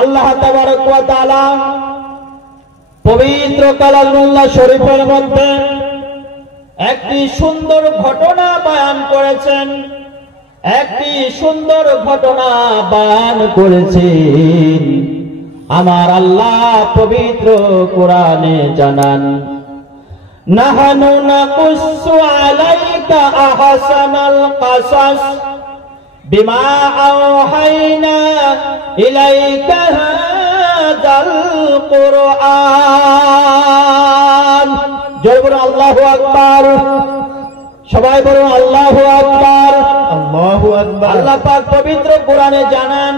আল্লাহ তাবারক ওয়া তাআলা পবিত্র কালামুল্লাহ শরীফের মধ্যে একটি সুন্দর ঘটনা বয়ান করেছেন, একটি সুন্দর ঘটনা বয়ান করেছেন। আমার আল্লাহ পবিত্র কোরআনে জানান, নাহানু নাকুসু আলাইকা আহসানাল কাসাস বিমা আওহাইনা ইলাইকা হাযাল কুরআন। জয় বলুন আল্লাহু আকবার, সবাই বলুন আল্লাহু আকবার, আল্লাহু আকবার। আল্লাহ পাক পবিত্র কোরআনে জানান,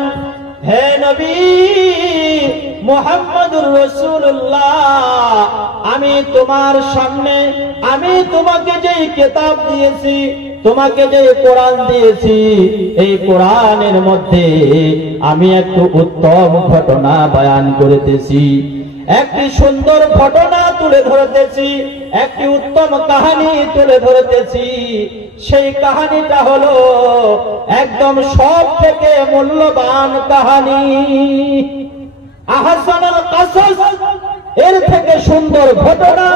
হে নবী মুহাম্মদুর রাসূলুল্লাহ, আমি তোমার সামনে আমি তোমাকে যে কিতাব দিয়েছি, তোমাকে যে কোরআন দিয়েছি, এই কোরআনের মধ্যে আমি একটু উত্তম ঘটনা বয়ান করিতেছি, একটি সুন্দর ঘটনা তুলে ধরতেছি, একটি উত্তম কাহিনী তুলে ধরতেছি। সেই কাহিনীটা হলো একদম সব থেকে মূল্যবান কাহিনী, আহসানুল কাসাস। এর থেকে সুন্দর ঘটনা,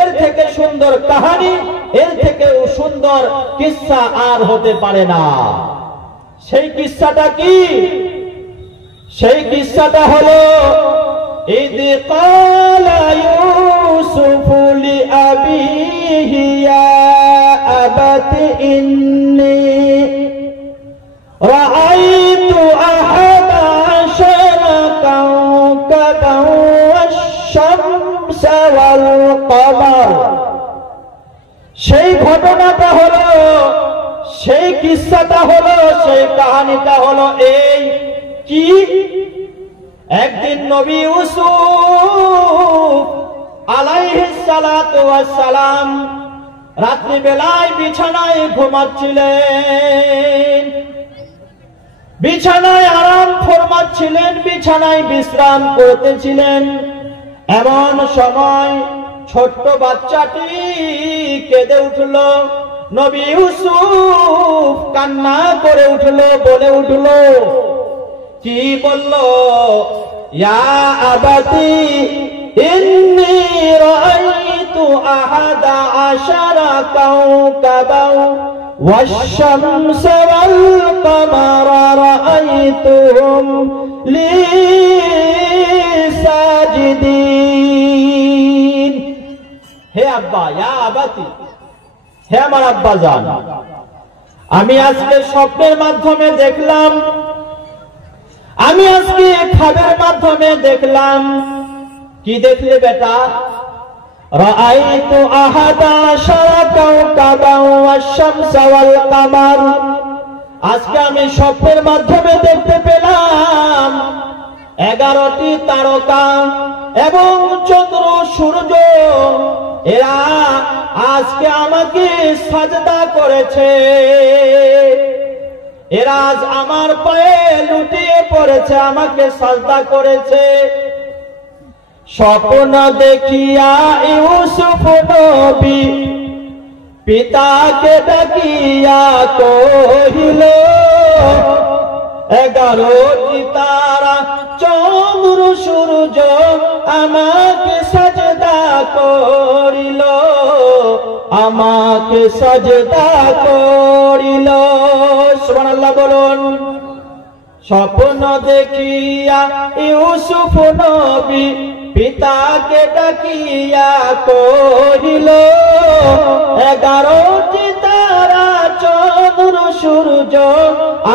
এর থেকে সুন্দর কাহিনী, এর থেকে সুন্দর কিসসা আর হতে পারে না। সেই কিসসাটা কি? সেই কিসসাটা হলো إذ قال يوسف لأبيه يا أبت إني رأيت أحد عشر كوكبا والشمس والقمر। সেই ঘটনাটা হলো, সেই কিসসাটা হলো, সেই কাহিনীটা হলো এই কি, একদিন নবী ইউসুফ আলাইহিস সালাতু ওয়াস সালাম রাত্রি বেলায় বিছানায় ঘুমাচ্ছিলেন, বিছানায় আরাম ফরমাচ্ছিলেন, বিছানায় বিশ্রাম করতেছিলেন। এমন সময় ছোট্ট বাচ্চাটি কেঁদে উঠল। নবী ইউসুফ কান্না করে উঠল, বলে উঠল, কি বলল? ইয়া আবাতি ইন্নী রাআইতু আহাদা আশারা কাওকাবাও ওয়াশ-শামসা ওয়াল কামারা রাআইতুহুম লি সাজিদিন। হে আব্বা, ইয়া আবাতি, হে আমার আব্বা জান, আমি আজকে স্বপ্নের মাধ্যমে দেখলাম, আমি আজকে খাবের মাধ্যমে দেখলাম। কি দেখলে বেটা? রাআইতু আহাদা আশারা কাওকাবাও ওয়াশ-শামসা ওয়াল কামার। আজকে আমি স্বপ্নের মাধ্যমে দেখতে পেলাম 11টি তারকা এবং চন্দ্র সূর্য, এরা আজকে আমাকে সাজদা করেছে, এরা আজ আমার পায়ে লুটিয়ে পড়েছে, আমাকে সাজদা করেছে। স্বপ্ন দেখিয়া ইউসুফ নবী পিতাকে ডাকিয়া কহিল, 11টি তারা চন্দ্র সূর্য আমাকে সাজদা করিল, আমাকে সাজদা করিল। সুবহানাল্লাহ বলুন। স্বপ্ন দেখিয়া ইউসুফ নবী পিতাকে ডাকিয়া কহিল, 11টি তারা চন্দ্র সূর্য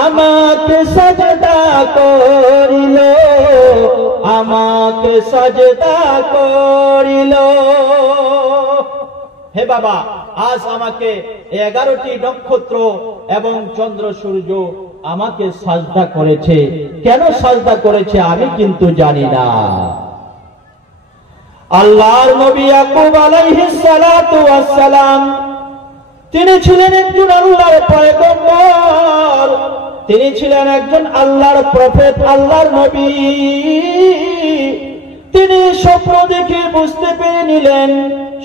আমাকে সাজদা করিল, আমাকে সাজদা করিল। হে বাবা, আজ আমাকে 11টি নক্ষত্র এবং চন্দ্র সূর্য আমাকে সাজদা করেছে। কেন সাজদা করেছে আমি কিন্তু জানি না। আল্লাহর নবী ইয়াকুব আলাইহিস সালাতু ওয়াস সালাম, তিনি ছিলেন একজন আল্লাহর পয়গম্বর, তিনি ছিলেন একজন আল্লাহর প্রফেট, আল্লাহর নবী। তিনি স্বপ্ন দেখে বুঝতে পেরে নিলেন,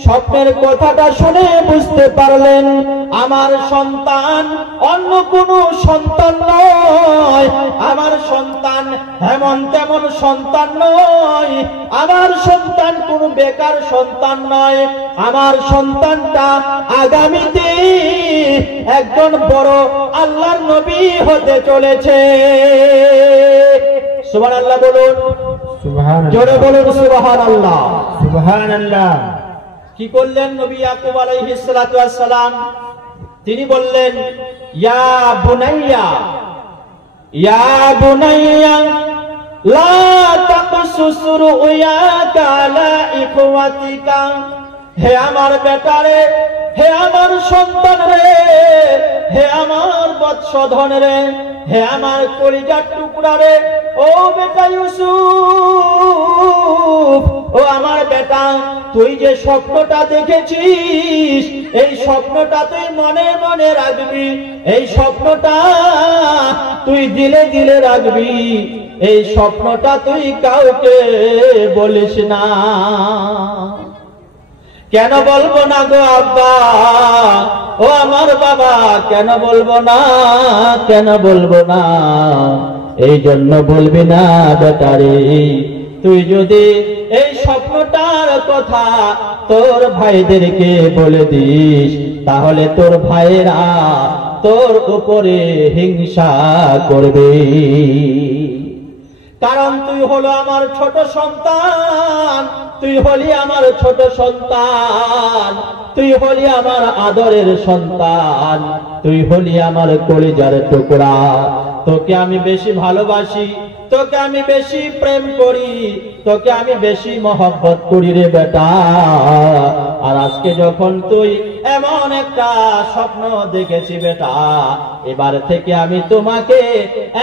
স্বপ্নের কথাটা শুনে বুঝতে পারলেন আমার সন্তান অন্য কোনো সন্তান নয়, আমার সন্তান এমন তেমন সন্তান নয়, আমার সন্তান কোনো বেকার সন্তান নয়, আমার সন্তানটা আগামীতে একজন বড় আল্লাহর নবী হতে চলেছে। সুবহানাল্লাহ বলুন, সুবহানাল্লাহ, জোরে বলুন সুবহানাল্লাহ, সুবহানাল্লাহ। কি করলেন নবী ইয়াকুব আলাইহিস সালাতু ওয়াস সালাম? তিনি বললেন, ইয়া বুনাইয়া, ইয়া বুনাইয়া লা তাকসুস রুয়াকা আলা ইখওয়াতিকা, হে আমার বেটারে, হে আমার সন্তান রে, হে আমার বৎসধন রে, হে আমার কলিজার টুকরা রে, ও বেটা ইউসুফ, ও আমার বেটা, তুই যে স্বপ্নটা দেখেছিস এই স্বপ্নটা তুই মনে মনে রাখবি, এই স্বপ্নটা তুই দিলে দিলে রাখবি, এই স্বপ্নটা তুই কাউকে বলিস না। কেন বলবো না গো আব্বা, ও আমার বাবা, কেন বলবো না, কেন বলবো না? এই জন্য বলবি না বেটারে, তুই যদি এই স্বপ্নটার কথা তোর ভাইদেরকে বলে দিস তাহলে তোর ভাইয়েরা তোর উপরে হিংসা করবে, কারণ তুই হলো আমার ছোট সন্তান, তুই হলি আমার ছোট সন্তান, তুই হলি আমার আদরের সন্তান, তুই হলি আমার কলিজার টুকরা, তোকে আমি বেশি ভালোবাসি, তোকে আমি বেশি প্রেম করি, তোকে আমি বেশি মহব্বত করি রে বেটা। আর আজকে যখন তুই এমন একটা স্বপ্ন দেখেছি বেটা, এবার থেকে আমি তোমাকে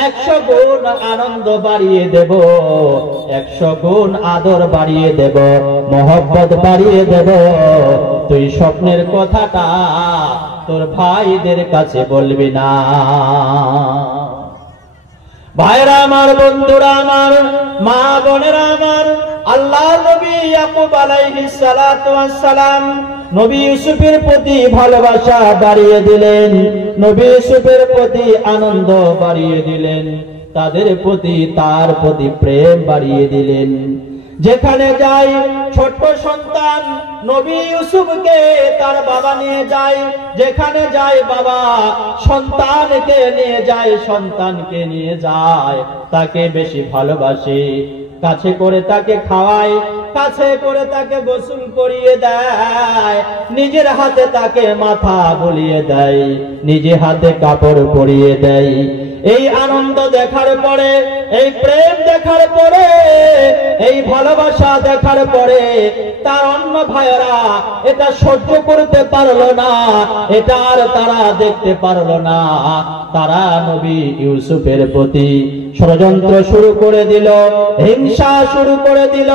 100 গুণ আনন্দ বাড়িয়ে দেব, 100 গুণ আদর বাড়িয়ে দেব, মহব্বত বাড়িয়ে দেব। তুই স্বপ্নের কথাটা তোর ভাইদের কাছে বলবি না। ভাইরা আমার, বন্ধুরা আমার, মা বোনেরা আমার, আল্লাহর নবী ইয়াকুব আলাইহিস সালাতু ওয়াস সালাম নবী ইউসুফের প্রতি ভালোবাসা বাড়িয়ে দিলেন, নবী ইউসুফের প্রতি আনন্দ বাড়িয়ে দিলেন, তাদের প্রতি তার প্রতি প্রেম বাড়িয়ে দিলেন। যেখানে যাই ছোট্ট সন্তান নবী ইউসুফকে তার বাবা নিয়ে যায়, যেখানে যায় বাবা সন্তানকে নিয়ে যায়, সন্তানকে নিয়ে যায়, তাকে বেশি ভালোবাসে, কাছে করে তাকে খাওয়ায়, কাছে করে তাকে গোসল করিয়ে দেয়, নিজের হাতে তাকে মাথা বুলিয়ে দেয়, নিজে হাতে কাপড় পরিয়ে দেয়। এই আনন্দ দেখার পরে, এই প্রেম দেখার পরে, এই ভালোবাসা দেখার পরে তার অন্য ভাইয়েরা এটা সহ্য করতে পারলো না, এটা আর তারা দেখতে পারলো না। তারা নবী ইউসুফের প্রতি ষড়যন্ত্র শুরু করে দিল, হিংসা শুরু করে দিল,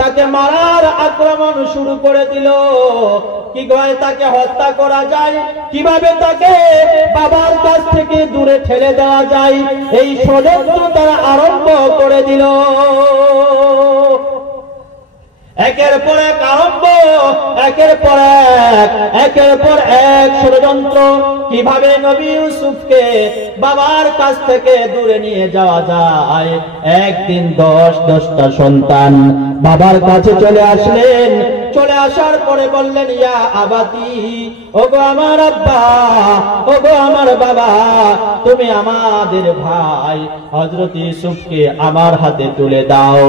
তাকে মারার আক্রমণ শুরু করে দিল। কি করে তাকে হত্যা করা যায়, কিভাবে তাকে বাবার কাছ থেকে দূরে ঠেলে দেওয়া যায়, এই ষড়যন্ত্র তারা আরম্ভ করে দিল। একের পর এক আরম্ভ, একের পর এক, একের পর এক ষড়যন্ত্র, কিভাবে নবী ইউসুফকে বাবার কাছ থেকে দূরে নিয়ে যাওয়া যায়। একদিন 10টা সন্তান বাবার কাছে চলে আসলেন, চলে আসার পরে বললেন, ইয়া আবাতি, ওগো আমার আব্বা, ওগো আমার বাবা, তুমি আমাদের ভাই হযরত ইউসুফকে আমার হাতে তুলে দাও,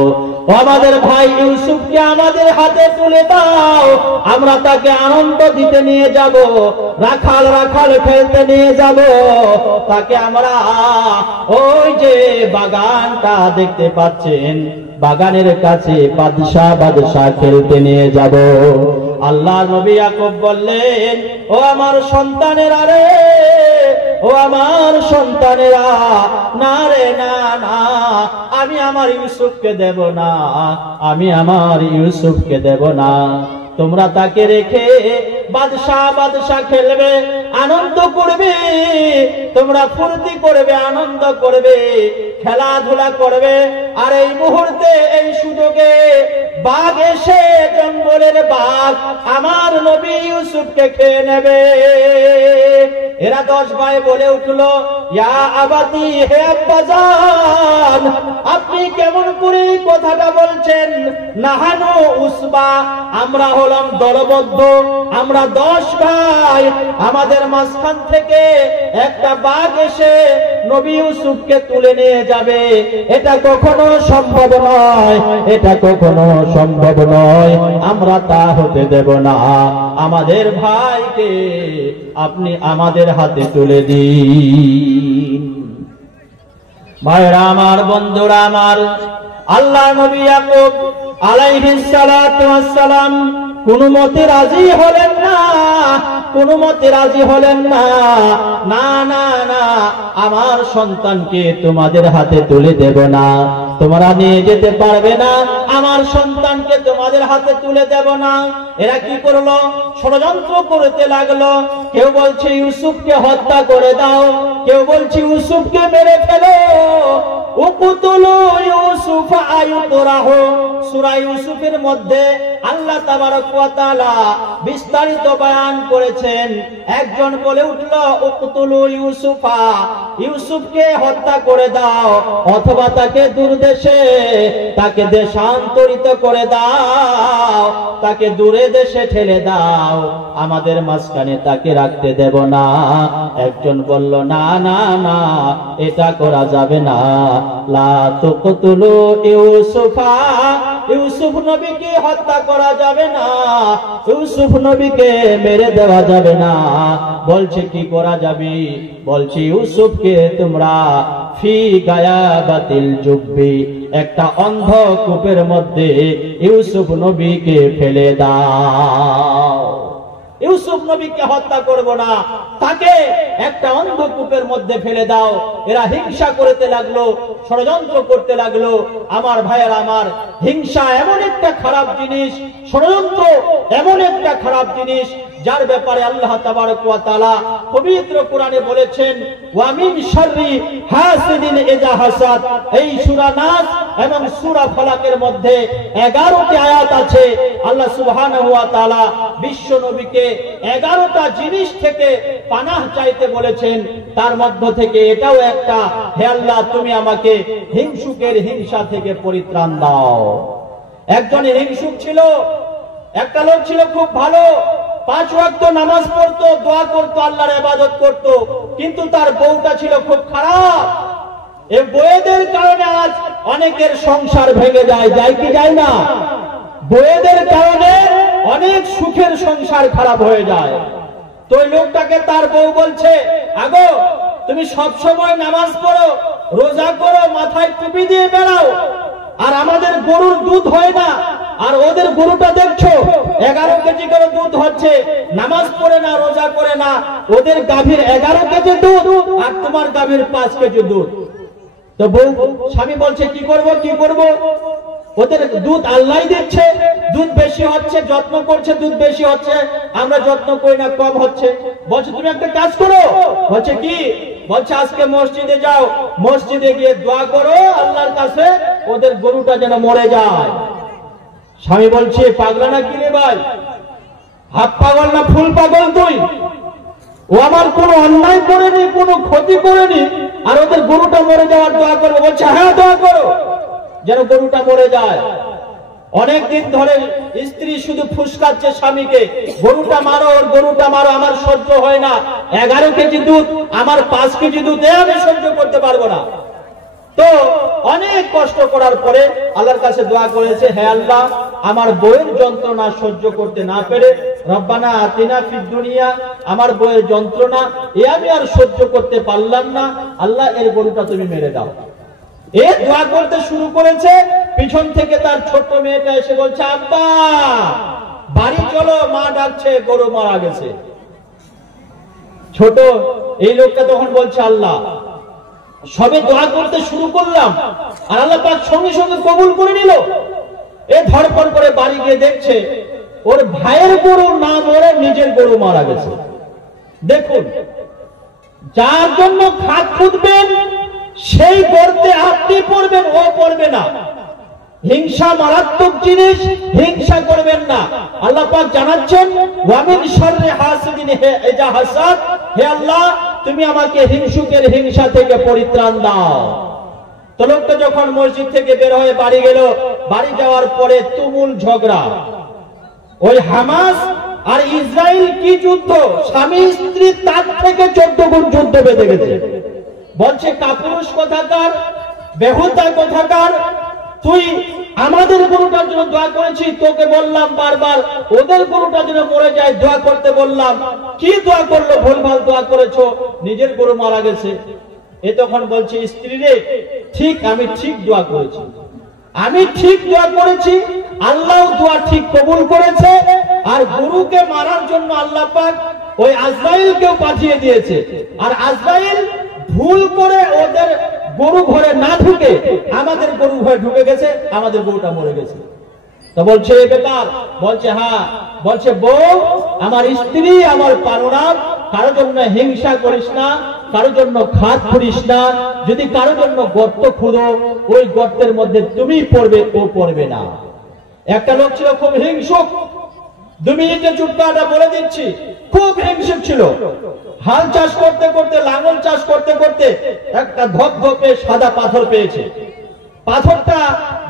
আমাদের ভাই ইউসুফকে আমাদের হাতে তুলে দাও, আমরা তাকে আনন্দ দিতে নিয়ে যাব, রাখাল রাখাল ফেলতে নিয়ে যাব, তাকে আমরা ওই যে বাগানটা দেখতে পাচ্ছেন, বাগানের কাছে বাদশা খেলতে নিয়ে যাব। আল্লাহ নবী ইয়াকুব বললেন, ও আমার সন্তানেরা রে, ও আমার সন্তানেরা, না রে না না, আমি আমার ইউসুফকে দেব না, আমি আমার ইউসুফকে দেব না। তোমরা তাকে রেখে বাদশা খেলবে, আনন্দ করবে, তোমরা ফুর্তি করবে, আনন্দ করবে, খেলাধুলা করবে, আর এই মুহূর্তে এই সুযোগে বাঘ এসে, জঙ্গলের বাঘ আমার নবী ইউসুফকে খেয়ে নেবে। এরা 10 ভাই বলে উঠলো, ইয়া আবাতি, হে আব্বাজান, আপনি কেমন করে কথাটা বলছেন? নাহানু উসবা, আমরা হলাম দলবদ্ধ, আমরা 10 ভাই, আমাদের মাঝখান থেকে একটা বাঘ এসে নবী ইউসুফকে তুলে নিয়ে যাবে, এটা কখনো সম্ভব নয়, এটা কখনো সম্ভব নয়, আমরা তা হতে দেব না। আমাদের ভাইকে আপনি আমাদের হাতে তুলে দিন। ভাইরা আমার, বন্ধুরা আমার, আল্লাহ নবী ইয়াকুব আলাইহিস সালাতু ওয়াস সালাম কোনো মতে রাজি হলেন না, কোনো মতে রাজি হলেন না। না না না, আমার সন্তানকে তোমাদের হাতে তুলে দেব না, তোমরা নিয়ে যেতে পারবে না, আমার সন্তানকে তোমাদের হাতে তুলে দেব না। এরা কি করলো? ষড়যন্ত্র করতে লাগলো। কেউ বলছে ইউসুফকে হত্যা করে দাও, কেউ বলছে ইউসুফকে মেরে ফেলো। উকতুলু ইউসুফ আয়ুতরাহু, সূরা ইউসুফের মধ্যে আল্লাহ তাবারক ওয়া তাআলা বিস্তারিত বয়ান করেছেন। একজন বলে উঠলো, উকতুলু ইউসুফা, ইউসুফকে হত্যা করে দাও, অথবা তাকে দূরদেশে, তাকে দেশান্তরিত করে দাও, তাকে দূরে দেশে ঠেলে দাও, আমাদের মাঝখানে তাকে রাখতে দেব না। একজন বলল, না না না, এটা করা যাবে না, লা তুকতুলু ইউসুফা, ইউসুফ নবীকে হত্যা করা যাবে না, ইউসুফ নবীকে মেরে দেওয়া যাবে না। বলছে কি করা যাবে? বলছে ইউসুফকে তোমরা ফি গায়াবাতিল জুব্বি, একটা অন্ধকূপের মধ্যে ইউসুফ নবীকে ফেলে দাও। ইউসুফ নবীকে হত্যা করব না, তাকে একটা অন্ধকূপের মধ্যে ফেলে দাও। এরা হিংসা করতে লাগলো, ষড়যন্ত্র করতে লাগলো। আমার ভাইয়েরা আমার, হিংসা এমন একটা খারাপ জিনিস, ষড়যন্ত্র এমন একটা খারাপ জিনিস, যার ব্যাপারে আল্লাহ তাবারক ওয়া তাআলা পবিত্র কোরআনে বলেছেন, ওয়া মিন শাররি হাসিদিন ইযা হাসাদ। এই সূরা নাস এবং সূরা ফালাকের মধ্যে 11টি আয়াত আছে। আল্লাহ সুবহানাহু ওয়া তাআলা বিশ্ব নবীকে 11টা জিনিস থেকে পানাহ চাইতে বলেছেন। তার মধ্য থেকে এটাও একটা, হে আল্লাহ তুমি আমাকে হিংসুকের হিংসা থেকে পরিত্রাণ দাও। একজনের হিংসুক ছিল, একটা লোক ছিল খুব ভালো, 5 ওয়াক্ত নামাজ পড়তো, দোয়া করতো, আল্লাহর ইবাদত করতো, কিন্তু তার বউটা ছিল খুব খারাপ। এই বউয়েদের কারণে আজ অনেকের সংসার ভেঙে যায়, যায় কি যায় না? বউয়েদের কারণে অনেক সুখের সংসার খারাপ হয়ে যায়। তো ওই লোকটাকে তার বউ বলছে, আগো তুমি সব সময় নামাজ পড়ো, রোজা করো, মাথায় টুপি দিয়ে বেড়াও, আর আমাদের গরুর দুধ হয় না, আর ওদের গরুটা দেখছো 11 কেজি করে দুধ হচ্ছে, নামাজ পড়ে না, রোজা করে না, ওদের গাভীর 11 কেজি দুধ আর তোমার গাভীর 5 কেজি দুধ। তো বউ, স্বামী বলছে কি করব কি করব, ওদের দুধ আল্লাহই দিচ্ছে, দুধ বেশি হচ্ছে, যত্ন করছে, দুধ বেশি হচ্ছে, আমরা যত্ন করি না, কম হচ্ছে। বলছে তুমি একটা কাজ করো। বলছে কি? বলছে আজকে মসজিদে যাও, মসজিদে গিয়ে দোয়া করো আল্লাহর কাছে ওদের গরুটা যেন মরে যায়। স্বামী বলছে পাগলা না কি রে ভাই, হাফ পাগল না ফুল পাগল তুই? ও আমার কোনো অন্যায় করেনি, কোনো ক্ষতি করেনি, আর ওদের গরুটা মরে যাওয়ার দোয়া করবো? বলছে হ্যাঁ দোয়া করো যেন গরুটা মরে যায়। অনেকদিন ধরে স্ত্রী শুধু ফুসকাচ্ছে স্বামীকে, গরুটা মারো, ওর গরুটা মারো, আমার সহ্য হয় না, 11 কেজি দুধ, আমার 5 কেজি দুধ আমি সহ্য করতে পারবো না। তো অনেক কষ্ট করার পরে আল্লাহর কাছে দোয়া করেছে, হে আল্লাহ আমার বউয়ের যন্ত্রণা সহ্য করতে না পেরে, রব্বানা আতিনা ফিদ দুনিয়া, আমার বউয়ের যন্ত্রণা এ আমি আর সহ্য করতে পারলাম না, আল্লাহ এর গরুটা তুমি মেরে দাও। এ দোয়া করতে শুরু করেছে, পিছন থেকে তার ছোট্ট মেয়েটা এসে বলছে, আব্বা বাড়ি চলো, মা ডাকছে, গরু মারা গেছে। ছোট এই লোকটা তখন বলছে, আল্লাহ সবে দোয়া করতে শুরু করলাম আর আল্লাহ পাক সঙ্গে সঙ্গে কবুল করে নিল। এ ধড়ফড় করে বাড়ি গিয়ে দেখছে ওর ভাইয়ের গরু না মরে নিজের গরু মারা গেছে। দেখুন, যার জন্য খাদ খুঁজবেন সেই গর্তে আপনি পড়বেন, ও পড়বে না। হিংসা মারাত্মক জিনিস, হিংসা করবেন না। আল্লাহ পাক জানাচ্ছেন ওয়া মিন শাররি হাসিদিন ইযা হাসাদ, হে আল্লাহ তুমি আমাকে হিংসুকের হিংসা থেকে পরিত্রাণ দাও। তো লোকটা যখন মসজিদ থেকে বের হয়ে বাড়ি গেল, বাড়ি যাওয়ার পরে তুমুল ঝগড়া। ওই হামাস আর ইসরায়েল কি যুদ্ধ, স্বামী স্ত্রী তার থেকে 14 গুণ যুদ্ধ বেঁধে গেছে। বলছে কাপুরুষ কোথাকার, বেহুদা কোথাকার, তুই আমাদের গরুটার জন্য দোয়া করেছি, তোকে বললাম বারবার ওদের গরুটা যেন মরে যায় দোয়া করতে বললাম, কি দোয়া করলো, ভুলভাল দোয়া করেছো, নিজের গরু মারা গেছে। এ তখন বলছে স্ত্রী রে, ঠিক আমি ঠিক দোয়া করেছি, আমি ঠিক দোয়া করেছি, আল্লাহ দোয়া ঠিক কবুল করেছে। আর গরুকে মারার জন্য আল্লাহ পাক ওই আজরাইলকেও পাঠিয়ে দিয়েছে। আর আজরাইল ভুল করে ওদের গরু ঘরে না ঢুকে আমাদের গরু ঘরে ঢুকে গেছে, আমাদের গরুটা মরে গেছে। তো বলছে এই ব্যাপার, বলছে হ্যাঁ, বলছে বউ আমার স্ত্রী আমার পালনার, কারো জন্য হিংসা করিস না, কারো জন্য খাত করিস না, যদি কারো জন্য গর্ত খুঁড়ো ওই গর্তের মধ্যে তুমি পড়বে, ও পড়বে না। একটা লোক ছিল খুব হিংসুক, 2 মিনিটে চুটকাটা বলে দিচ্ছি, খুব হিংসুক ছিল। হাল চাষ করতে করতে, লাঙল চাষ করতে করতে একটা ধপধপে সাদা পাথর পেয়েছে। পাথরটা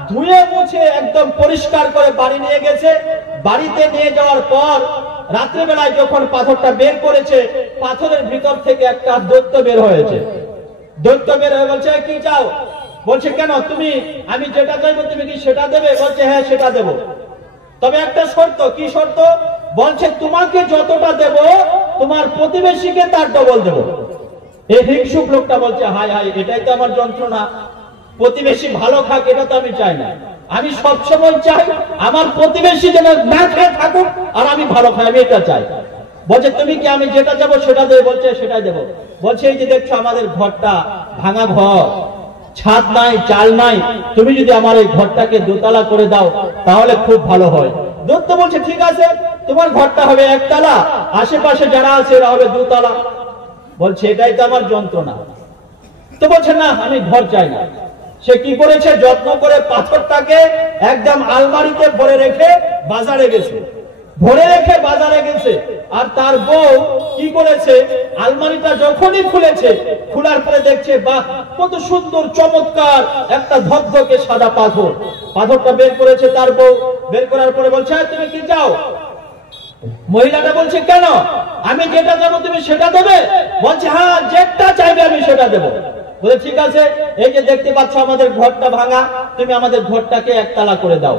ধুয়ে মুছে একদম পরিষ্কার করে বাড়ি নিয়ে গেছে। বাড়িতে নিয়ে যাওয়ার পর রাত্রিবেলায় যখন পাথরটা বের করেছে, পাথরের ভিতর থেকে একটা দৈত্য বের হয়েছে। দৈত্য বের হয়ে বলছে কি চাও? বলছে কেন, তুমি আমি যেটা চাইবো তুমি কি সেটা দেবে? বলছে হ্যাঁ সেটা দেবো, তবে একটা শর্ত। কি শর্ত? বলছে তোমাকে যতটা দেব তোমার প্রতিবেশীকে তার ডবল দেব। এই হিংসুক লোকটা বলছে হায় হায়, এটাই তো আমার যন্ত্রণা, প্রতিবেশী ভালো খাক এটা তো আমি চাই না, আমি সবসময় চাই আমার প্রতিবেশী যেন না খেয়ে থাকুক আর আমি ভালো খাই, আমি এটা চাই। বলছে তুমি কি আমি যেটা যাবো সেটা দেবে? বলছে সেটাই দেবো। বলছে এই যে দেখছো আমাদের ঘরটা ভাঙা ঘর, ছাদ নাই, চাল নাই, তুমি যদি আমার এই ঘরটাকে দোতলা করে দাও তাহলে খুব ভালো হয়। দৈত্য বলছে ঠিক আছে, তোমার ঘরটা হবে একতলা, আশেপাশে যারা আছে এরা হবে 2 তলা। বলছে এটাই তো আমার যন্ত্রণা। তো বলছে না আমি ঘর চাই না। সে কি করেছে, যত্ন করে পাথরটাকে একদম আলমারিতে ভরে রেখে বাজারে গেছে, ভরে রেখে বাজারে গেছে। আর তার বউ কি করেছে, আলমারিটা যখনই খুলেছে, খোলার পরে দেখছে বাহ কত সুন্দর চমৎকার একটা ধকধকে সাদা পাথর। পাথরটা বের করেছে তার বউ, বের করার পরে বলছে তুমি কি চাও? মহিলাটা বলছে কেন, আমি যেটা চাইবো তুমি সেটা দেবে? বলছে হ্যাঁ যেটা চাইবে আমি সেটা দেবো। বলে ঠিক আছে, এই যে দেখতে পাচ্ছ আমাদের ঘরটা ভাঙা, তুমি আমাদের ঘরটাকে একতলা করে দাও।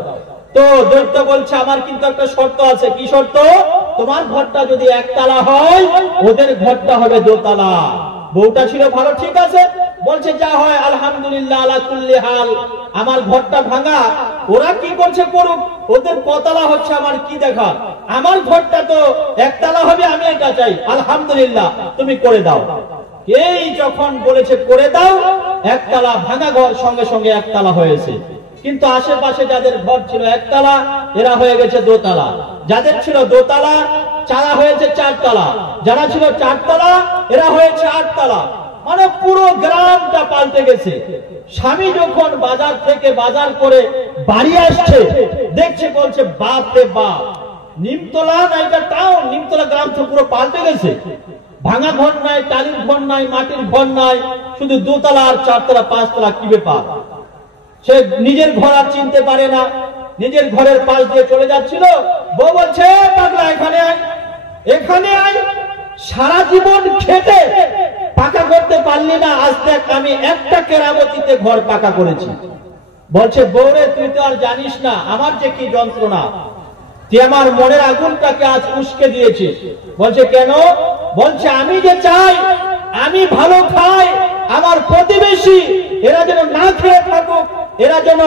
তো দৈত্য বলছে আমার কিন্তু একটা শর্ত আছে। কি শর্ত? তোমার ঘরটা যদি একতলা হয় ওদের ঘরটা হবে 2 তলা। বউটা ছিল ভালো, ঠিক আছে, বলছে যা হয় আলহামদুলিল্লাহ আলা কুল্লি হাল, আমার ঘরটা ভাঙা, ওরা কি করছে করুক, ওদের কতলা হচ্ছে আমার কি দেখা, আমার ঘরটা তো একতলা হবে, আমি এটা চাই, আলহামদুলিল্লাহ তুমি করে দাও। এই যখন বলেছে করে দাও, একতলা ভাঙা ঘর সঙ্গে সঙ্গে একতলা হয়েছে। কিন্তু আশেপাশে যাদের ঘর ছিল একতলা এরা হয়ে গেছে 2 তলা, যাদের ছিল 2 তলা চারা হয়েছে 4 তলা, যারা ছিল 4 তলা এরা হয়েছে 8 তলা। মানে পুরো গ্রামটা পাল্টে গেছে। স্বামী যখন বাজার থেকে বাজার করে বাড়ি আসছে দেখছে, বলছে বাপ রে বাপ, নিমতলা না এটা টাউন, নিমতলা গ্রাম তো পুরো পাল্টে গেছে। ভাঙা ঘর নাই, টালির ঘর নাই, মাটির ঘর নাই, শুধু 2 তলা আর 4 তলা 5 তলা। কি ব্যাপার? সে নিজের ঘর আর চিনতে পারে না, নিজের ঘরের পাশ দিয়ে চলে যাচ্ছিল। বউ বলছে পাগলা এখানে আয়, এখানে আয়, সারা জীবন খেটে পাকা করতে পারলি না, আজ দেখ আমি একটা কেরামতিতে ঘর পাকা করেছি। বলছে বউরে তুই তো আর জানিস না আমার যে কি যন্ত্রণা, তুই আমার মনের আগুনটাকে আজ উস্কে দিয়েছিস। বলছে কেন? বলছে আমি যে চাই আমি ভালো খাই, আমার প্রতিবেশী এরা যেন না খেয়ে থাকুক, এরা যেন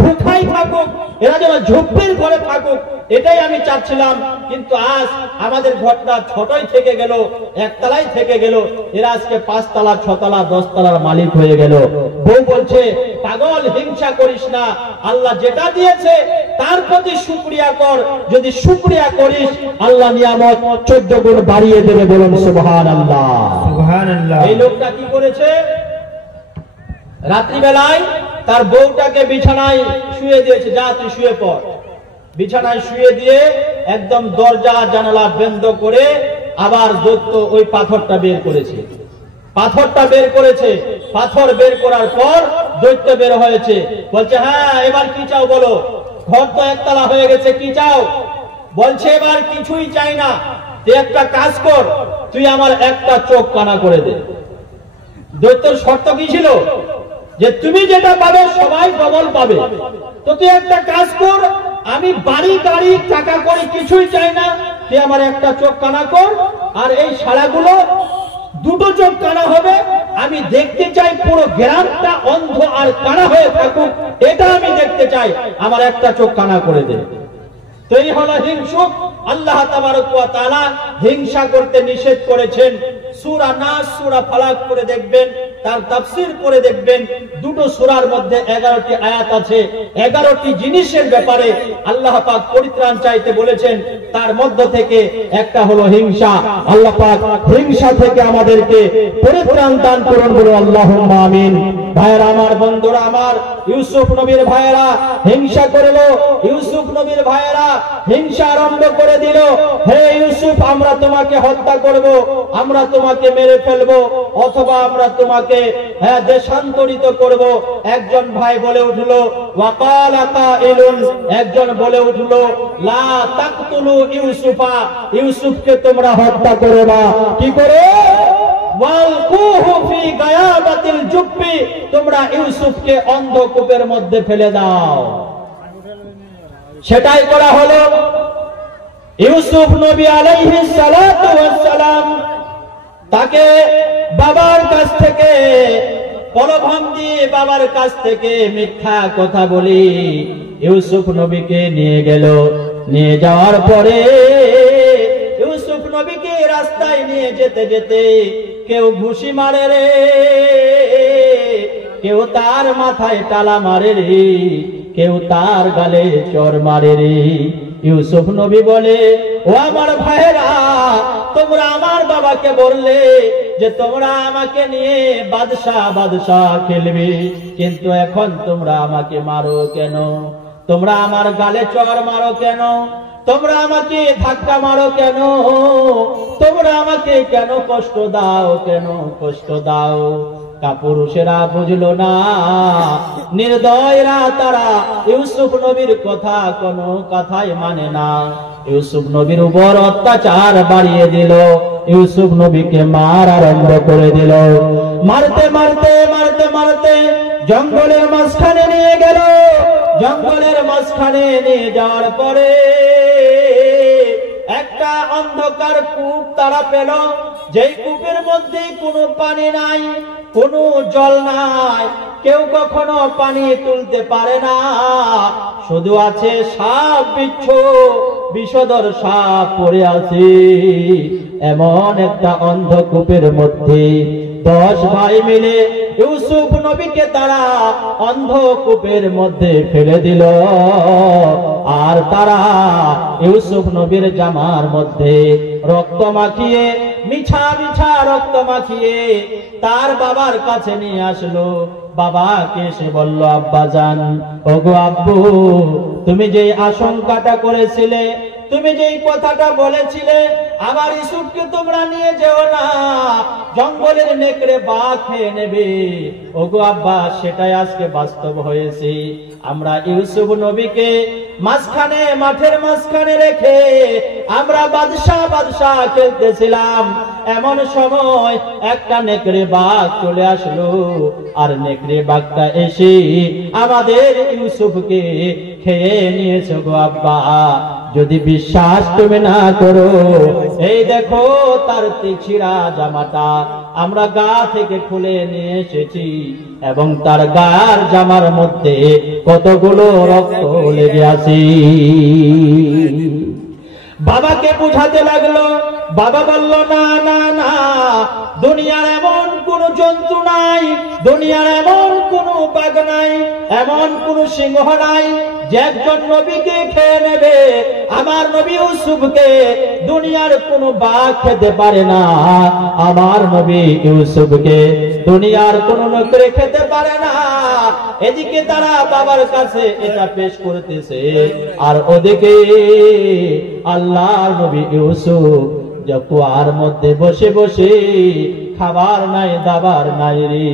ভুখাই থাকুক, এরা যেন ঝুপড়ির ঘরে থাকুক, এটাই আমি চাচ্ছিলাম। কিন্তু আজ আমাদের ঘরটা ছোটই থেকে গেল, একতলাই থেকে গেল, এরা আজকে 5 তলা 6 তলা 10 তলার মালিক হয়ে গেল। বউ বলছে পাগল হিংসা করিস না, আল্লাহ যেটা দিয়েছে তার প্রতি শুকরিয়া কর, যদি শুকরিয়া করিস আল্লাহ নিয়ামত 14 গুণ বাড়িয়ে দেবে। বলুন সুবহানাল্লাহ, সুবহানাল্লাহ। এই লোকটা কি করেছে, রাত্রিবেলায় তার বউটাকে বিছানায় শুয়ে দিয়েছে, যা তুই শুয়ে পড়। বিছানায় শুয়ে দিয়ে একদম দরজা জানালা বন্ধ করে আবার দৈত্য ওই পাথরটা বের করেছে। পাথরটা বের করেছে, পাথর বের করার পর দৈত্য বের হয়েছে, বলছে হ্যাঁ এবার কি চাও বলো, ঘর তো একতলা হয়ে গেছে, কি চাও? বলছে এবার কিছুই চাই না, তুই একটা কাজ কর, তুই আমার একটা চোখ কানা করে দে। দৈত্যর শর্ত কি ছিল? যে তুমি যেটা পাবে সবাই ডবল পাবে, তো তুই একটা কাজ কর, আমি বাড়ি গাড়ি টাকা করি কিছুই চাই না, তুই আমার একটা চোখ কানা কর, আর এই শালাগুলো দুটো চোখ কানা হবে, আমি দেখতে চাই পুরো গ্রামটা অন্ধ আর কানা হয়ে থাকুক, এটা আমি দেখতে চাই, আমার একটা চোখ কানা করে দে। তো এই হলো হিংসুক। আল্লাহ তাবারক ওয়া তাআলা হিংসা করতে নিষেধ করেছেন। সূরা নাস, সূরা ফালাক করে দেখবেন, তার তাফসীর করে দেখবেন, দুটো সূরার মধ্যে 11টি আয়াত আছে। 11টি জিনিসের ব্যাপারে আল্লাহ পাক পরিত্রাণ চাইতে বলেছেন, তার মধ্য থেকে একটা হলো হিংসা। আল্লাহ পাক হিংসা থেকে আমাদেরকে পরিত্রাণ দান করুন, বলো আল্লাহুম্মা আমিন। ভাইরা আমার, বন্ধুরা আমার, ইউসুফ নবীর ভাইরা হিংসা করলো। ইউসুফ নবীর ভাইরা হিংসা আরম্ভ করে দিল, হে ইউসুফ আমরা তোমাকে হত্যা করব, আমরা তোমাকে মেরে ফেলবো, অথবা আমরা তোমাকে দেশান্তরিত করব। একজন ভাই বলে উঠলো ওয়াকালা কাইলুন, একজন বলে উঠলো লা তাকতুলু ইউসুফা, ইউসুফকে তোমরা হত্যা করো না। কি করে? ওয়ালকুহু ফি গায়াবাতিল জুব্বি, তোমরা ইউসুফকে অন্ধকূপের মধ্যে ফেলে দাও। সেটাই করা হলো। ইউসুফ নবী আলাইহিস সালাতু ওয়াস সালাম তাকে বাবার কাছ থেকে প্রলোভন দিয়ে, বাবার কাছ থেকে মিথ্যা কথা বলি ইউসুফ নবীকে নিয়ে গেল। নিয়ে যাওয়ার পরে ইউসুফ নবীকে রাস্তায় নিয়ে যেতে যেতে কেউ ঘুষি মারে রে, কেউ তার মাথায় টালা মারে রে, কেউ তার গালে চড় মারে রে। ইউসুফ নবী বলে, ও আমার ভাইরা, তোমরা আমার বাবাকে বললে যে তোমরা আমাকে নিয়ে বাদশাহ বাদশাহ খেলবে, কিন্তু এখন তোমরা আমাকে মারো কেন? তোমরা আমার গালে চড় মারো কেন? তোমরা আমাকে ধাক্কা মারো কেন? তোমরা আমাকে কেন কষ্ট দাও, কেন কষ্ট দাও? কাপুরুষেরা বুঝলো না, নির্দয়রা তারা ইউসুফ নবীর কথা কোনো কথাই মানে না। ইউসুফ নবীর উপর অত্যাচার বাড়িয়ে দিল, ইউসুফ নবীকে মার আরম্ভ করে দিল। মারতে মারতে মারতে মারতে জঙ্গলের মাঝখানে নিয়ে গেল। জঙ্গলের মাঝখানে নিয়ে যাওয়ার পরে একটা অন্ধকার কূপ তারা পেল, যেই কূপের মধ্যে কোনো পানি নাই, কোনো জল নাই, কেউ কখনো পানি তুলতে পারে না, শুধু আছে সাপ বিচ্ছু, বিষধর সাপ পড়ে আছে। এমন একটা অন্ধকূপের মধ্যে 10 ভাই মিলে ইউসুফ নবীকে তারা অন্ধকূপের মধ্যে ফেলে দিল। আর তারা ইউসুফ নবীর জামার মধ্যে রক্ত মাখিয়ে, মিঠা মিঠা রক্ত মাখিয়ে তার বাবার কাছে নিয়ে আসলো। বাবাকে এসে বলল, আব্বা জান, ওগো আব্বু, তুমি যে আশঙ্কাটা করেছিলে, তুমি যেই কথাটা বলেছিলে আমার ইউসুফকে তোমরা নিয়ে যেও না, জঙ্গলের নেকড়ে বাঘ খেয়ে নেবে, ওগো আব্বা সেটাই আজকে বাস্তব হয়েছে। আমরা ইউসুফ নবীকে মাঝখানে, মাঠের মাঝখানে রেখে আমরা বাদশাহ বাদশাহ খেলতেছিলাম, এমন সময় একটা নেকড়ে বাঘ চলে আসলো। আর নেকড়ে বাঘটা এসে আমাদের ইউসুফকে খেয়ে নিয়েছে গো আব্বা। যদি বিশ্বাস তুমি না করো, এই দেখো তার ছিঁড়া জামাটা আমরা গা থেকে খুলে নিয়ে এসেছি, এবং তার গার জামার মধ্যে কতগুলো রক্ত লেগে আছে। বাবাকে বুঝাতে লাগলো। বাবা বলল, না না না, দুনিয়ার এমন কোন জন্তু নাই, দুনিয়ার এমন কোন বাঘ নাই, এমন কোন সিংহ নাই যে একজন নবীকে খেয়ে নেবে। আমার নবী ইউসুফকে দুনিয়ার কোন বাঘ খেতে পারে না, আমার নবী ইউসুফকে দুনিয়ার কোন নকরে খেতে পারে না। এদিকে তারা বাবার কাছে এটা পেশ করতেছে, আর ওদিকে আল্লাহর নবী ইউসুফ যে কুয়ার মধ্যে বসে বসে খাবার নাই, দাবার নাই রে,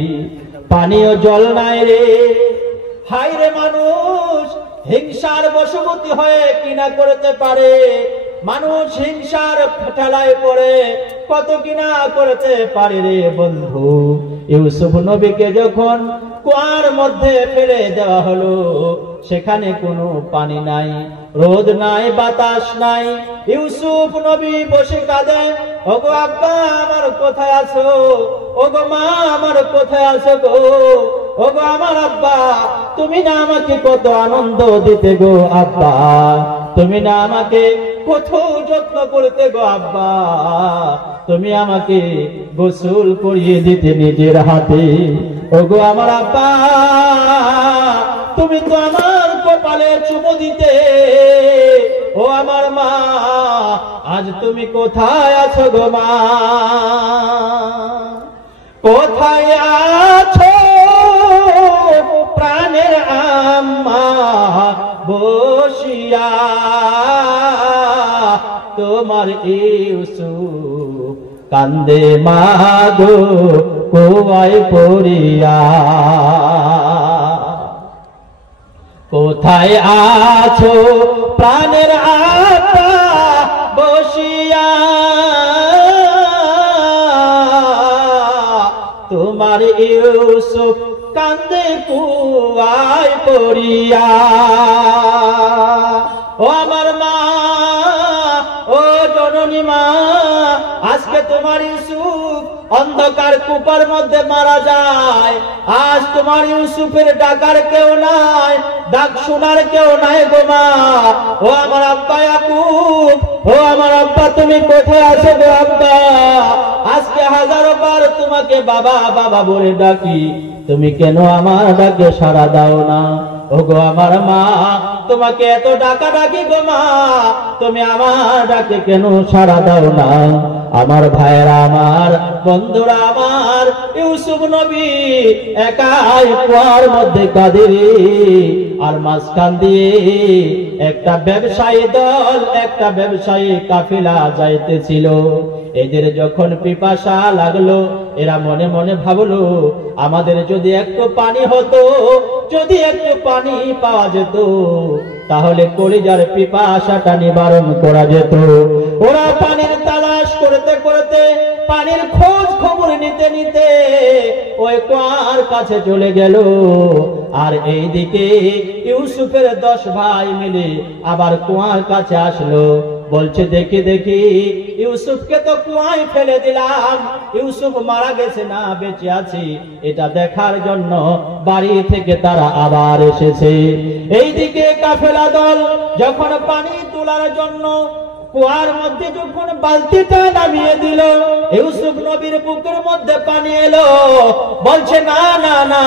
পানীয় জল নাই রে। হায় রে, মানুষ হিংসার বশবর্তী হয়ে কিনা করতে পারে, মানুষ হিংসার ঠেলায় পড়ে কত কিনা করতে পারে রে বন্ধু। ইউসুফ নবীকে যখন কুয়ার মধ্যে ফেলে দেওয়া হলো, সেখানে কোনো পানি নাই, রোদ নাই, বাতাস নাই। ইউসুফ নবী বসে কাঁদেন, ওগো আব্বা আমার কোথায় আছো, ওগো মা আমার কোথায় আছো গো, ওগো আমার আব্বা তুমি না আমাকে কত আনন্দ দিতে গো আব্বা, তুমি না আমাকে কত যত্ন করতে গো আব্বা, তুমি আমাকে গোসল করিয়ে দিতে নিজের হাতে, ওগো আমার আব্বা তুমি তো আমার কপালে চুমো দিতে, ও আমার মা আজ তুমি কোথায় আছো গো মা, কোথায় আছো প্রাণের আম্মা বসিয়া, তোমার ইউসুফ কান্দে মাগো কুয়ায় পড়িয়া, কোথায় আছো প্রাণের আব্বা বসিয়া, তোমার ইউসুফ কান্দে কুয়ায় পড়িয়া। ও আমার মা, ও জননী মা, আজকে তোমার ইউসুফ অন্ধকার কূপের মধ্যে মারা যায়, আজ তোমার ইউসুফের ডাকার কেউ নাই, ডাক শোনার কেউ নাই গো মা। ও আমার আব্বা ইয়াকুব, ও আমার আব্বা তুমি কোথায় আছো গো আব্বা, আজকে হাজারো বার তোমাকে বাবা বাবা বলে ডাকি, তুমি কেন আমার ডাকে সাড়া দাও না, ও গো আমার মা তোমাকে এত ডাকা ডাকি গো মা, তুমি আমার ডাকে কেন সাড়া দাও না। আমার ভাইয়েরা, আমার বন্ধুরা, আমার ইউসুফ নবী একাই কুয়ার মধ্যে কাঁদে, আর মাঝখান দিয়ে একটা ব্যবসায়ী দল, একটা ব্যবসায়ী কাফিলা যাইতেছিল। এদের যখন পিপাসা লাগলো, এরা মনে মনে ভাবলো আমাদের যদি একটু পানি হতো, যদি একটু পানি পাওয়া যেত, তাহলে কলিজার পিপাসাটা নিবারণ করা যেত। ওরা পানির তালাশ করতে করতে, পানির খোঁজ খবর নিতে নিতে ওই কুয়ার কাছে চলে গেল। আর এইদিকে ইউসুফের 10 ভাই মিলে আবার কুয়ার কাছে আসলো, বলছে দেখি দেখি ইউসুফকে তো কুয়ায় ফেলে দিলাম, ইউসুফ মারা গেছে না বেঁচে আছে, এটা দেখার জন্য বাড়ি থেকে তারা আবার এসেছে। এইদিকে কাফেলা দল যখন পানি তোলার জন্য কুয়ার মধ্যে যখন বালতিটা নামিয়ে দিল, ইউসুফ নবীর বুকের মধ্যে পানি এলো, বলছে না না না,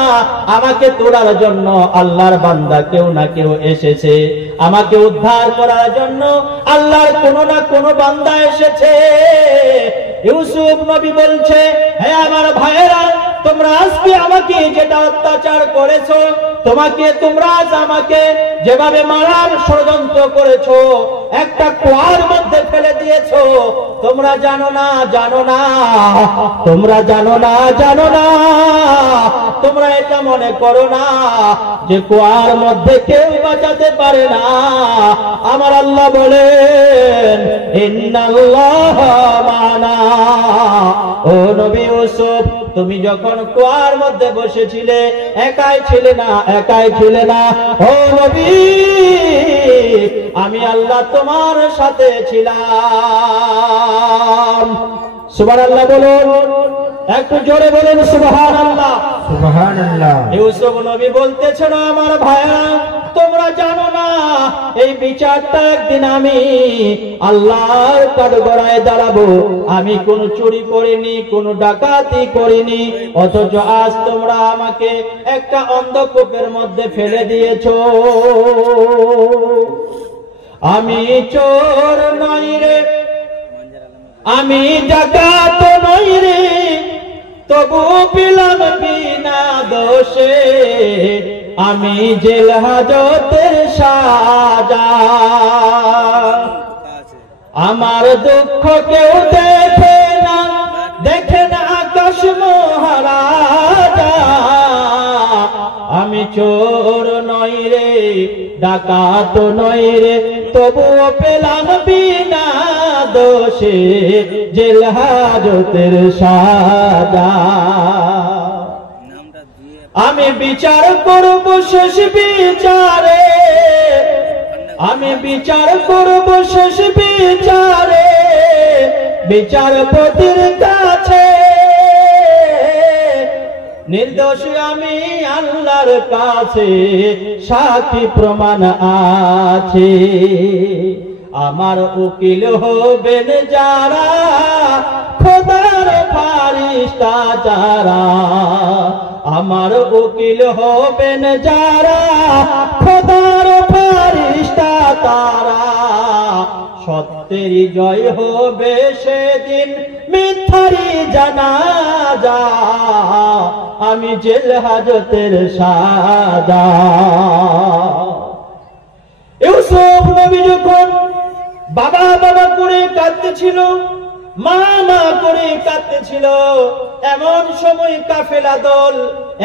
আমাকে তোলার জন্য আল্লাহর বান্দা কেউ না কেউ এসেছে, আমাকে উদ্ধার করার জন্য আল্লাহর কোন না কোন বান্দা এসেছে। ইউসুফ নবী বলছে, হে আমার ভাইয়েরা, তোমরা আজকে আমাকে যেটা অত্যাচার করেছো, তোমরা আজ আমাকে যেভাবে মারার ষড়যন্ত্র করেছো, একটা কুয়ার মধ্যে ফেলে দিয়েছো, তোমরা জানো না, জানো না, তোমরা জানো না, জানো না, তোমরা এটা মনে করো না যে কুয়ার মধ্যে কেউ বাঁচাতে পারে না। আমার আল্লাহ বলেন, ইন্নাল্লাহ মানা। ও নবী ইউসুফ, তুমি যখন কুয়ার মধ্যে বসেছিলে একাই ছিলে না, একাই ছিলে না। ও নবী, আমি আল্লাহ তোমার সাথে ছিলাম। সুবহানাল্লাহ বলুন, একটু জোরে বলুন সুবহানাল্লাহ, সুবহানাল্লাহ। ইউসুফ নবী বলতেছেন, আমার ভাইয়া তোমরা জানো না এই বিচারটা একদিন আমি আল্লাহর কাঠগড়ায় দাঁড়াবো। আমি কোনো চুরি করিনি, কোনো ডাকাতি করিনি, অথচ আজ তোমরা আমাকে একটা অন্ধকূপের মধ্যে ফেলে দিয়েছো। আমি চোর নই রে, আমি ডাকাত নই রে, তবু পেলাম বিনা দোষে আমি জেল হাজতের সাজা। আমার দুঃখ কেউ দেখে না আকাশ মহারাজা। আমি চোর নই রে ডাকাত নই রে তবুও পেলাম বিনা দোষে জেল হাজতের সাজা। আমি বিচার করব শেষ বিচারে, আমি বিচার করব শেষ বিচারে বিচারপতির কাছে। নির্দোষ আমি আল্লাহর কাছে সাক্ষী প্রমাণ আছে। আমার উকিল হবেন যারা খোদার ফারিস্তা যারা, আমার উকিল হবেন যারা খোদার ফারিস্তা তারা। সত্যেরই জয় হবে সেদিন মিথ্যারই জানাজা। আমি জেল হাজতের সাজা। ইউসুফ নবী যখন বাবা বাবা করে কাঁদতেছিল, মা মা করে কাঁদতেছিল, এমন সময় কাফেলা দল,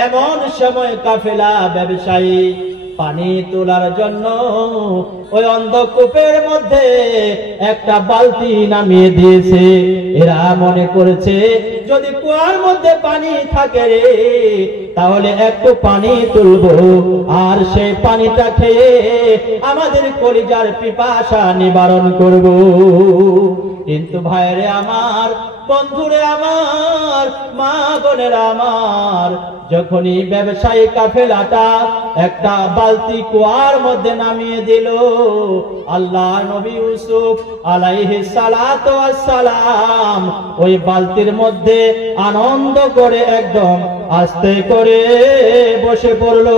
এমন সময় কাফেলা ব্যবসায়ী পানি তোলার জন্য ওই অন্ধকূপের মধ্যে একটা বালতি নামিয়ে দিয়েছে। এরা মনে করেছে যদি কুয়ার মধ্যে পানি থাকে রে তাহলে একটু পানি তুলবো আর সেই পানিটা খেয়ে আমাদের কলিজার পিপাসা নিবারণ করব। কিন্তু ভাইরে আমার, বন্ধুরে আমার, মা বোনেরা আমার, যখনই ব্যবসায়ী কাফেলাটা একটা বালতি কুয়ার মধ্যে নামিয়ে দিল, আল্লাহ নবী ইউসুফ আলাইহিস সালাতু ওয়াস সালাম ওই বালতির মধ্যে আনন্দ করে একদম আস্তে করে বসে পড়ল।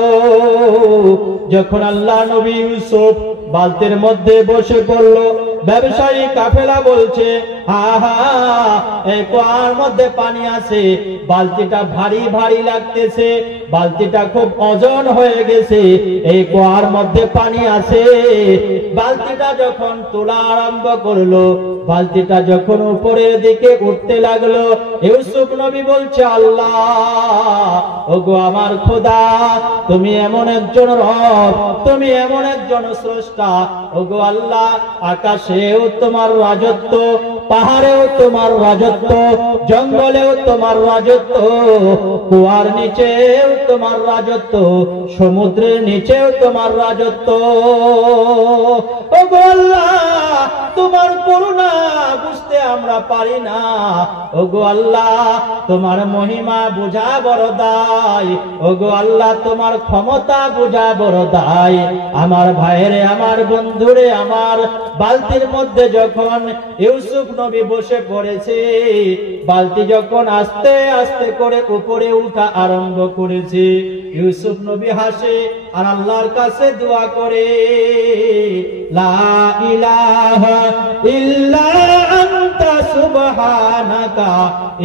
যখন আল্লাহ নবী ইউসুফ বালতির মধ্যে বসে পড়ল, ব্যবসায়ী কাফেলা বলছে আহা এই কুয়ার মধ্যে পানি আছে, বালতিটা ভারী ভারী লাগতেছে, বালতিটা খুব ওজন হয়ে গেছে, এই কুয়ার মধ্যে পানি আছে। বালতিটা যখন তোলা আরম্ভ করলো, বালতিটা যখন উপরের দিকে উঠতে লাগলো, ইউসুফ নবী বলছে আল্লাহ ওগো আমার খোদা, তুমি এমন একজন রব, তুমি এমন একজন স্রষ্টা। ওগো আল্লাহ, আকাশেও তোমার রাজত্ব, পাহাড়েও তোমার রাজত্ব, জঙ্গলেও তোমার রাজত্ব, কুয়ার নিচেও তোমার রাজত্ব, সমুদ্রের নিচেও তোমার রাজত্ব। ওগো আল্লাহ, তোমার করুণা বুঝতে আমরা পারি না। ওগো আল্লাহ, তোমার মহিমা বোঝা বড় দায়। ওগো আল্লাহ, তোমার ক্ষমতা বোঝা বড় দায়। আমার ভাইরে, আমার বন্ধুরে আমার, বালতির মধ্যে যখন ইউসুফ নবী বসে পড়েছে, বালতি যখন আস্তে আস্তে করে উপরে উঠা আরম্ভ করেছে, ইউসুফ নবী হাসে আর আল্লাহর কাছে দোয়া করে, লা ইলাহা ইল্লা আনতা সুবহানাকা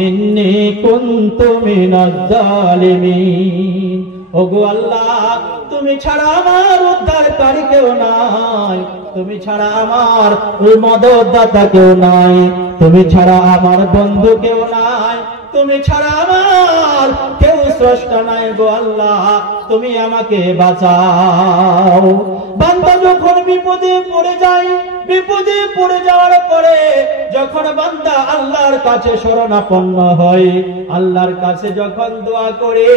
ইন্নী কুনতু মিনাজ জালিমিন। ওগো আল্লাহ, তুমি ছাড়া আমার উদ্ধারকারী কেউ নাই, তুমি ছাড়া আমার মদতদাতা কেউ নাই, তুমি ছাড়া আমার বন্ধু কেউ নাই, তুমি ছাড়া আমার কেউ স্রষ্টা নাই। গো আল্লাহ, তুমি আমাকে বাঁচাও। বান্দা যখন বিপদে পড়ে যায়, বিপদে পড়ে যাওয়ার পরে যখন বান্দা আল্লাহর কাছে শরণাপন্ন হয়, আল্লাহর কাছে যখন দোয়া করে,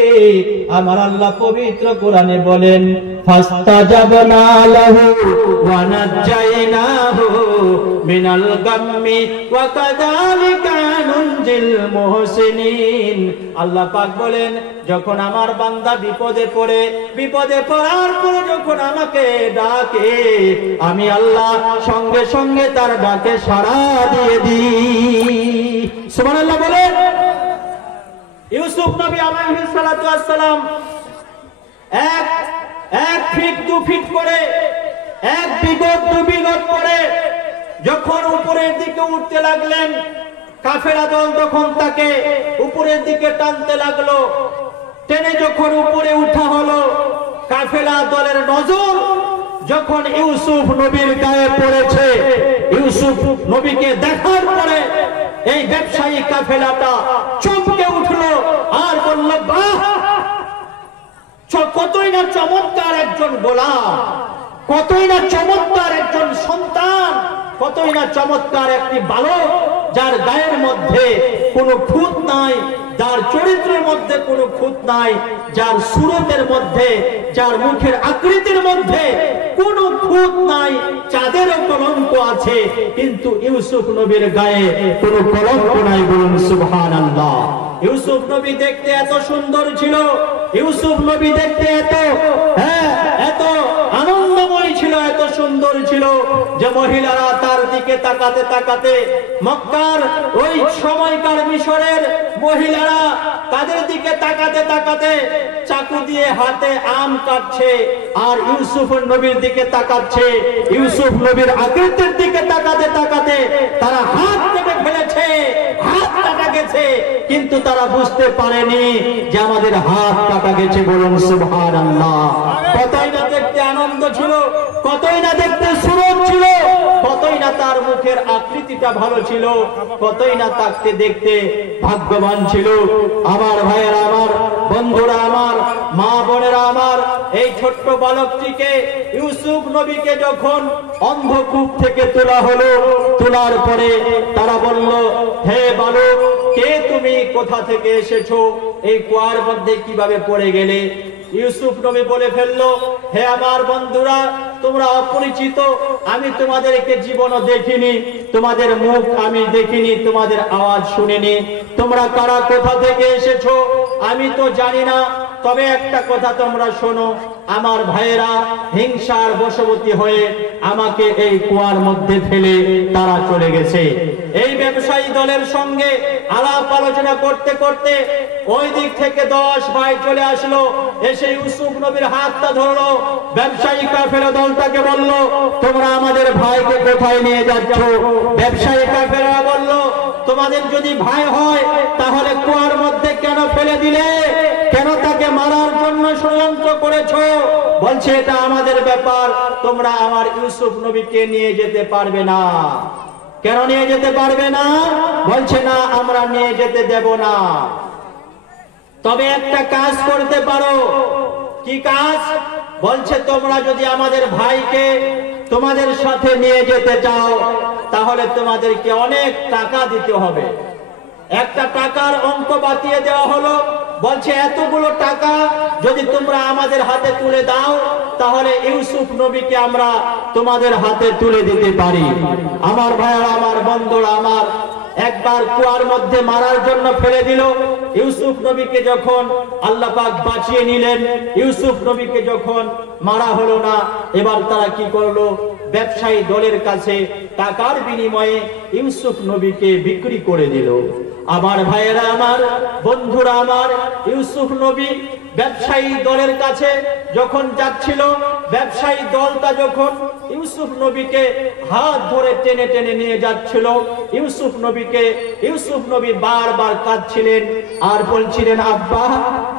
আমার আল্লাহ পবিত্র কোরআনে বলেন, ফাস্তাজাবনা লাহু ওয়া নাজ্জাইনাহু মিনাল গাম্মি ওয়া কাযালিকা নুনজিল মুহসিনিন। আল্লাহ পাক বলেন, যখন আমার বান্দা বিপদে পড়ে, বিপদে পড়ার পরে যখন আমাকে ডাকে, আমি আল্লাহ সঙ্গে সঙ্গে তার ডাকে সাড়া দিয়ে দিই। সুবহানাল্লাহ বলেন। ইউসুফ নবী আলাইহিস সালাতু ওয়াস সালাম এক ফিট 2 ফিট করে, এক বিগত 2 বিগত করে যখন উপরের দিকে উঠতে লাগলেন, কাফেলা দল তখন তাকে উপরের দিকে টানতে লাগলো। টেনে যখন উপরে উঠা হলো, কাফেলা দলের নজর যখন ইউসুফ নবীর গায়ে পড়েছে, ইউসুফ নবীকে দেখার পরে এই ব্যবসায়ী কাফেলাটা চমকে উঠলো আর বলল, বাহ, কতই না চমৎকার একজন গোলাম, কতই না চমৎকার একজন সন্তান, কতই না চমৎকার একটি বালক, যার গায়ের মধ্যে কোনো খুঁত নাই, যার চরিত্রের মধ্যে কোনো খুঁত নাই, যার সুরতের মধ্যে, যার মুখের আকৃতির মধ্যে কোনো খুঁত নাই, চাঁদেরও কলঙ্ক আছে, কিন্তু ইউসুফ নবীর গায়ে কোনো কলঙ্ক নাই। বলুন সুবহানাল্লাহ। ইউসুফ নবী দেখতে এত সুন্দর ছিল, ইউসুফ নবী দেখতে এত আনন্দময় ছিল, এত সুন্দর ছিল যে মহিলারা তার দিকে তাকাতে তাকাতে, মক্কার ওই সময়কার মিশরের মহিলারা তাদের দিকে তাকাতে তাকাতে চাকু দিয়ে হাতে আম কাটছে আর ইউসুফ নবীর দিকে তাকাচ্ছে। ইউসুফ নবীর আকৃতির দিকে তাকাতে তাকাতে তারা হাত কেটে ফেলেছে, হাত কাটা গেছে, কিন্তু তারা বুঝতে পারেনি যে আমাদের হাত কাটা গেছে। বলুন সুবহানাল্লাহ। কতই না দেখতে আনন্দ ছিল, কতই না দেখতে সুরত ছিল, কতই না তার মুখের আকৃতিটা ভালো ছিল, কতই না তাকে দেখতে ভাগ্যবান ছিল। আমার ভাইয়েরা, আমার বন্ধুরা, আমার মা বোনেরা, আমার এই ছোট্ট বালকটিকে, ইউসুফ নবীকে যখন অন্ধকূপ থেকে তোলা হলো, তোলার পরে তারা বলল, হে বালক, কে তুমি, কোথা থেকে এসেছো, এই কুয়ার মধ্যে কিভাবে পড়ে গেলে? ইউসুফ নবী বলে ফেললো, হে আমার বন্ধুরা, তোমরা অপরিচিত, আমি তোমাদেরকে জীবনও দেখিনি, তোমাদের মুখ আমি দেখিনি, তোমাদের আওয়াজ শুনিনি, তোমরা কারা, কোথা থেকে এসেছো আমি তো জানি না, তবে একটা কথা তোমরা শোনো, আমার ভাইয়েরা হিংসার বশবর্তী হয়ে আমাকে এই কুয়ার মধ্যে ফেলে তারা চলে গেছে। এই ব্যবসায়ী দলের সঙ্গে আলাপ আলোচনা করতে করতে ওই দিক থেকে 10 ভাই চলে আসলো, এসে ইউসুফ নবীর হাতটা ধরলো। ব্যবসায়ী কাফেলা দলটাকে বলল, তোমরা আমাদের ভাইকে কোথায় নিয়ে যাচ্ছ? ব্যবসায়ী কাফেলা বলল, তোমাদের যদি ভাই হয় তাহলে কুয়ার মধ্যে কেন ফেলে দিলে, কেন তাকে মারার জন্য ষড়যন্ত্র করেছো? বলছে, এটা আমাদের ব্যাপার, তোমরা আমার ইউসুফ নবীকে নিয়ে যেতে পারবে না। কেন নিয়ে যেতে পারবে না? বলছে, না, আমরা নিয়ে যেতে দেব না, তবে একটা কাজ করতে পারো। কি কাজ? বলছে, তোমরা যদি আমাদের ভাইকে তোমাদের সাথে নিয়ে যেতে চাও তাহলে তোমাদেরকে অনেক টাকা দিতে হবে। একটা টাকার অঙ্ক বাতিয়ে দেওয়া হলো। বলছে, এতগুলো টাকা যদি তোমরা আমাদের হাতে তুলে দাও তাহলে ইউসুফ নবীকে আমরা তোমাদের হাতে তুলে দিতে পারি। আমার ভাইরা, আমার বন্ধুরা, আমার একবার কুয়ার মধ্যে মারার জন্য ফেলে দিল। ইউসুফ নবীকে যখন আল্লাহ পাক বাঁচিয়ে নিলেন, ইউসুফ নবীকে যখন মারা হলো না, এবার তারা কি করলো? ব্যবসায়ী দলের কাছে টাকার বিনিময়ে ইউসুফ নবীকে বিক্রি করে দিল। আমার ভাইয়েরা, আমার বন্ধুরা, আমার ইউসুফ নবী ব্যবসায়ী দলের কাছে যখন যাচ্ছিল, ব্যবসায়ী দলটা যখন ইউসুফ নবীকে হাত ধরে টেনে টেনে নিয়ে যাচ্ছিল, ইউসুফ নবী বারবার কাঁদছিলেন আর বলছিলেন, আব্বা,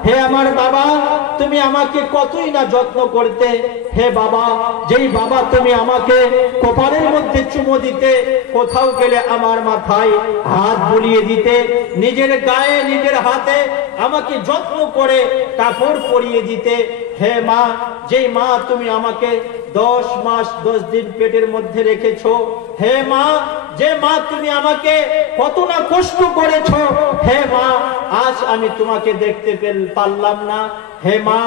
হে আমার বাবা, তুমি আমাকে কতই না যত্ন করতে। হে বাবা, যেই বাবা তুমি আমাকে কপালের মধ্যে চুমো দিতে, কোথাও গেলে আমার মাথায় হাত বুলিয়ে দিতে, নিজের গায়ে নিজের হাতে আমাকে যত্ন করে কাপড় পরিয়ে দিতে। হে মা, যেই মা তুমি আমাকে 10 মাস 10 দিন পেটের মধ্যে রেখেছো, হে মা, যে মা তুমি আমাকে কত না কষ্ট করেছো, হে মা, আজ আমি তোমাকে দেখতে পারলাম না, হে মা,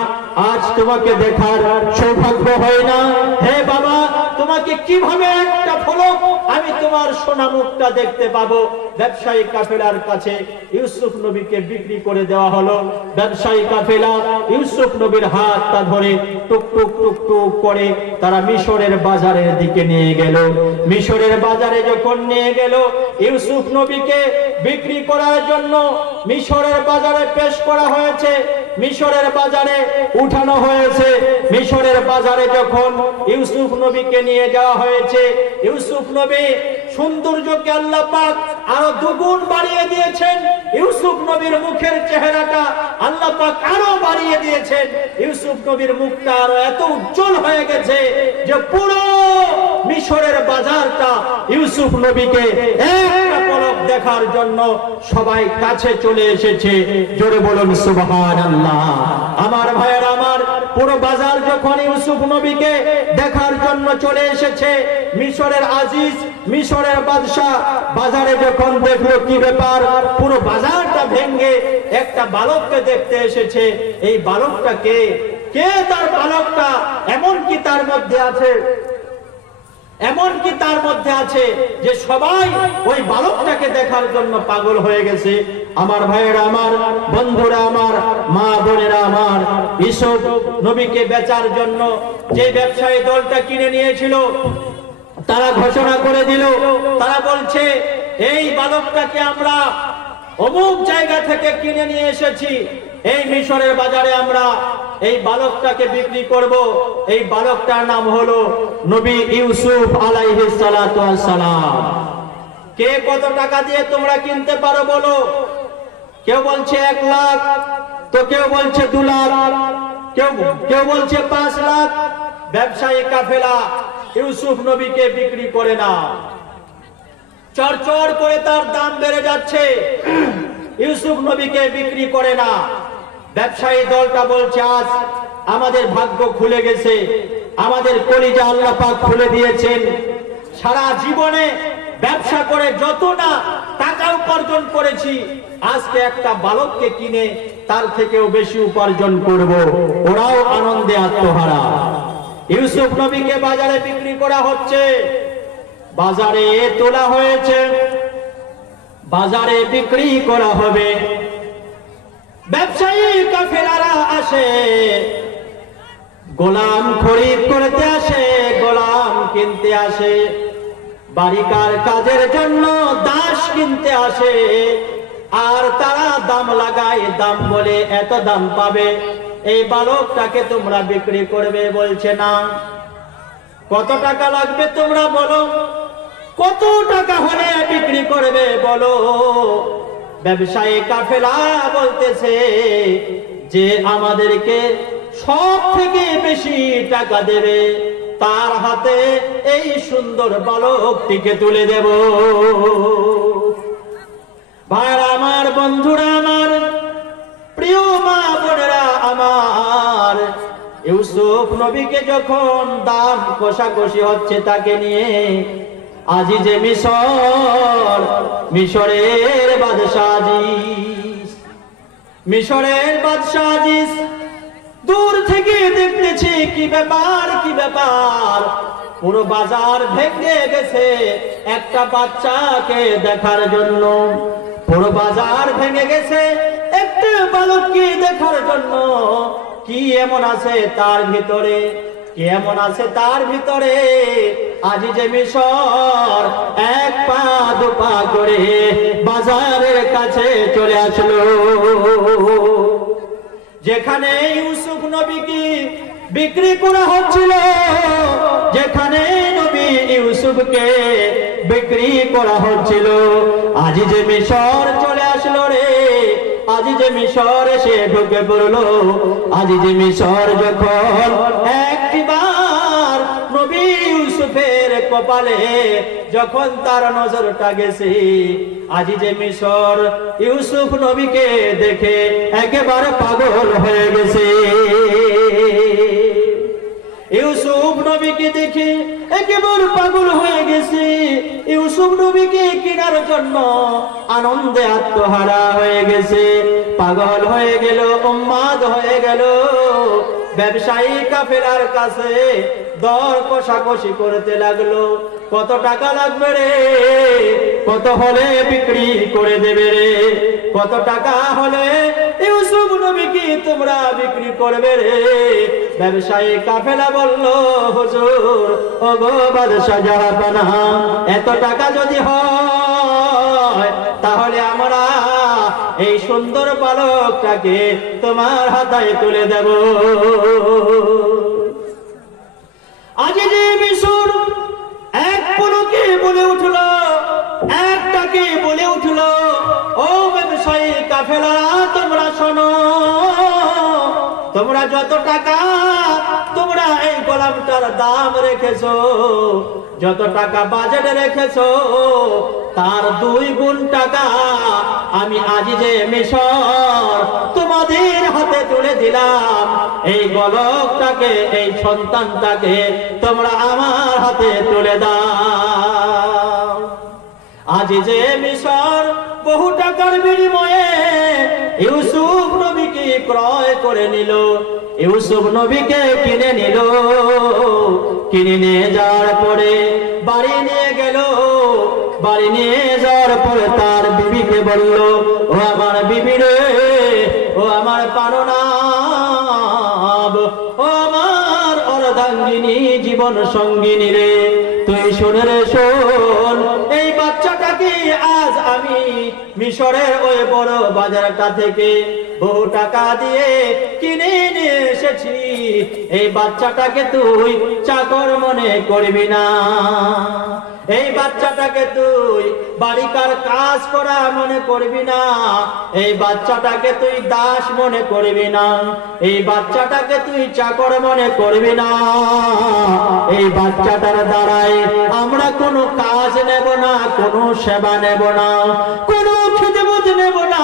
আজ তোমাকে দেখার সৌভাগ্য হয় না, হে বাবা, তোমাকে কিভাবে একটা ফলক আমি তোমার সোনা মুখটা দেখতে পাবো? ব্যবসায়ী কাফেলার কাছে ইউসুফ নবীকে বিক্রি করে দেওয়া হলো। ব্যবসায়ী কাফেলা ইউসুফ নবীর হাতটা ধরে টুক টুক টুক টুক করে তারা মিশরের বাজারের দিকে নিয়ে গেল। মিশরের বাজারে যখন নিয়ে গেল, ইউসুফ নবীকে বিক্রি করার জন্য মিশরের বাজারে পেশ করা হয়েছে, মিশরের বাজারে উঠানো হয়েছে। মিশরের বাজারে যখন ইউসুফ নবীকে নিয়ে যাওয়া হয়েছে, ইউসুফ নবী সৌন্দর্যকে আল্লাহ পাক আরো দুগুণ বাড়িয়ে দিয়েছেন। ইউসুফ নবীর মুখের চেহারাটা আল্লাহ পাক আরো বাড়িয়ে দিয়েছেন। ইউসুফ নবীর মুখটা আরো এত উজ্জ্বল হয়ে গেছে যে পুরো মিশরের বাজারটা ইউসুফ নবীকে একটা পলক দেখার জন্য সবাই কাছে চলে এসেছে। জোরে বলুন সুবহানাল্লাহ। আমার ভাইয়ের আমার, পুরো বাজার যখন ইউসুফ নবীকে দেখার জন্য চলে এসেছে, মিশরের আজিজ, মিশরের বাদশা বাজারে যখন দেখলো কি ব্যাপার, পুরো বাজারটা ভেঙে একটা বালককে দেখতে এসেছে। এই বালকটা কে? কে তার বালকটা? এমন কি তার মধ্যে আছে যে সবাই ওই বালকটাকে দেখার জন্য পাগল হয়ে গেছে। আমার ভাইয়েরা আমার, বন্ধুরা আমার, মা বোনেরা আমার, ইউসুফ নবীকে বেচার জন্য যে ব্যবসায়ী দলটা কিনে নিয়েছিল তারা ঘোষণা করে দিল, তারা বলছে এই বালকটাকে আমরা অমুক জায়গা থেকে কিনে নিয়ে এসেছি, এই মিশরের বাজারে আমরা এই বালকটাকে বিক্রি করব। এই বালকটার নাম হলো নবী ইউসুফ আলাইহিস সালাতু ওয়াস সালাম। কে কত টাকা দিয়ে তোমরা কিনতে পারো বলো? কেউ বলছে 1 লাখ, তো কেউ বলছে 2 লাখ, কেউ বলছে 5 লাখ। ব্যবসায়ী কাফেলা ইউসুফ নবীকে বিক্রি করে না, চড়চড় করে তার দাম বেড়ে যাচ্ছে, ইউসুফ নবীকে বিক্রি করে না। ব্যবসায়ী দলটা বলছে আজ আমাদের ভাগ্য খুলে গেছে, আমাদের কলিজা আল্লাহ পাক খুলে দিয়েছেন। সারা জীবনে ব্যবসা করে যত না টাকা উপার্জন করেছি, আজকে একটা বালককে কিনে তার থেকেও বেশি উপার্জন করব। ওরাও আনন্দে আত্মহারা। ইউসুফ নবীকে বাজারে বিক্রি করা হচ্ছে, বাজারে তোলা হয়েছে, বাজারে বিক্রি করা হবে। ব্যবসায়ী কাফেলারা আসে, গোলাম খরিদ করতে আসে, গোলাম কিনতে আসে, বাড়িকার কাজের জন্য দাস কিনতে আসে। আর তারা দাম লাগায়, দাম বলে এত দাম পাবে, এই বালকটাকে তোমরা বিক্রি করবে। বলছে না। কত টাকা লাগবে তোমরা বলো? কত টাকা হলে বিক্রি করবে বলো? ব্যবসায়ী কাফেলা বলতেছে যে আমাদেরকে সব থেকে বেশি টাকা দেবে, তার হাতে এই সুন্দর বালকটিকে তুলে দেব। ভাইরা আমার, বন্ধুরা আমার, প্রিয় মা বোনেরা আমার, ইউসুফ নবীকে যখন দাম কষাকষি হচ্ছে তাকে নিয়ে, আজিজে মিশর, মিশরের বাদশা আজিজ, মিশরের বাদশা আজিজ দূর থেকে দেখতেছে কি ব্যাপার, কি ব্যাপার। পুরো বাজার ভেঙে গেছে একটা বাচ্চাকে দেখার জন্য, পুরো বাজার ভেঙে গেছে একটা বালককে দেখার জন্য। কি এমন আছে তার ভিতরে, কি এমন আছে তার ভিতরে? আজিজে মিশর 1 পা 2 পা করে বাজারের কাছে চলে আসলো। যেখানে ইউসুফ নবীকে বিক্রি করা হচ্ছিল, যেখানে নবী ইউসুফকে বিক্রি করা হচ্ছিল, আজিজে মিশর চলে আসলো রে। আজিজে মিশর এসে ঢুকে পড়লো। আজিজে মিশর যখন একবার নবী ইউসুফের কপালে যখন তার নজরটা গেছে, আজিজে মিশর ইউসুফ নবীকে দেখে একেবারে পাগল হয়ে গেছে। ইউসুফ নবীকে দেখে একেবারে পাগল হয়ে গেছে। ইউসুফ নবীকে কেনার জন্য আনন্দে আত্মহারা হয়ে গেছে, পাগল হয়ে গেল, উন্মাদ হয়ে গেল। ব্যবসায়ী কাফেলার কাছে দর কষাকষি করতে লাগলো। কত টাকা লাগবে রে? কত হলে বিক্রি করে দেবে রে? কত টাকা হলে ইউসুফ নবীকে তোমরা বিক্রি করবে রে? ব্যবসায়ী কাফেলা বলল, হুজুর, ওগো বাদশা জাহাপানা, এত টাকা যদি হয় তাহলে আমরা এই সুন্দর বালকটাকে তোমার হাতে তুলে দেব। আজিজে মিশর এক পলকে বলে উঠল, একটাকে বলে কাফেলারা তোমরা শোনো, তোমরা যত টাকা তোমরা এই গোলামটার দাম রেখেছো, যত টাকা বাজেট রেখেছো, তার 2 গুণ টাকা আমি আজিজে মিশর তোমাদের হাতে তুলে দিলাম। এই গোলকটাকে, এই সন্তানটাকে তোমরা আমার হাতে তুলে দাও। আজিজে মিশর বহু টাকার বিনিময়ে ইউসুফ নবীকে ক্রয় করে নিল, ইউসুফ নবীকে কিনে নিল। কিনে নিয়ে যাওয়ার পরে বাড়ি নিয়ে গেল। বাড়ি নিয়ে যাওয়ার পরে তার বিবিকে বলল, ও আমার বিবি রে, ও আমার প্রাণনাথ, ও আমার অর্ধাঙ্গিনী জীবন সঙ্গিনী রে, তুই শুনে রে শোন, এই বাচ্চাটাকে আজ আমি মিশরের ওই বড় বাজারটা থেকে বহু টাকা দিয়ে কিনে নিয়ে এসেছি। এই বাচ্চাটাকে তুই চাকর মনে করবি না, এই বাচ্চাটাকে তুই বাড়িকার কাজ করা মনে করবি না, এই বাচ্চাটাকে তুই দাস মনে করবি না, এই বাচ্চাটাকে তুই চাকর মনে করবি না। এই বাচ্চাটার দ্বারাই আমরা কোনো কাজ নেব না, কোনো সেবা নেব না, কোনো খিদমত নেব না।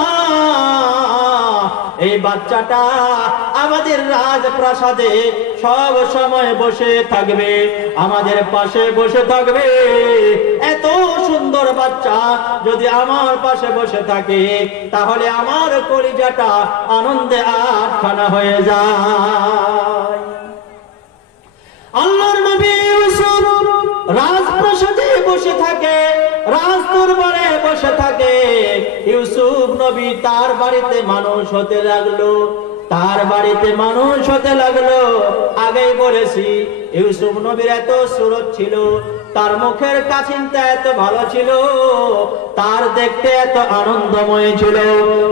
এই বাচ্চাটা আমাদের রাজপ্রাসাদে সব সময় বসে থাকবে, আমাদের পাশে বসে থাকবে। এত সুন্দর বাচ্চা যদি আমার পাশে বসে থাকে, তাহলে আমার কলিজাটা আনন্দে আটখানা হয়ে যায়। আল্লাহর নবী ইউসুফ রাজপ্রাসাদে বসে থাকে, রাজদরবারে বসে থাকে। ইউসুফ নবী তার বাড়িতে মানুষ হতে লাগলো, তার বাড়িতে মানুষ হতে লাগলো। আগেই বলেছি ইউসুফ নবীর এত সুরত ছিল, তার মুখের কাছিনটা এত ভালো ছিল, তার দেখতে এত আনন্দময় ছিল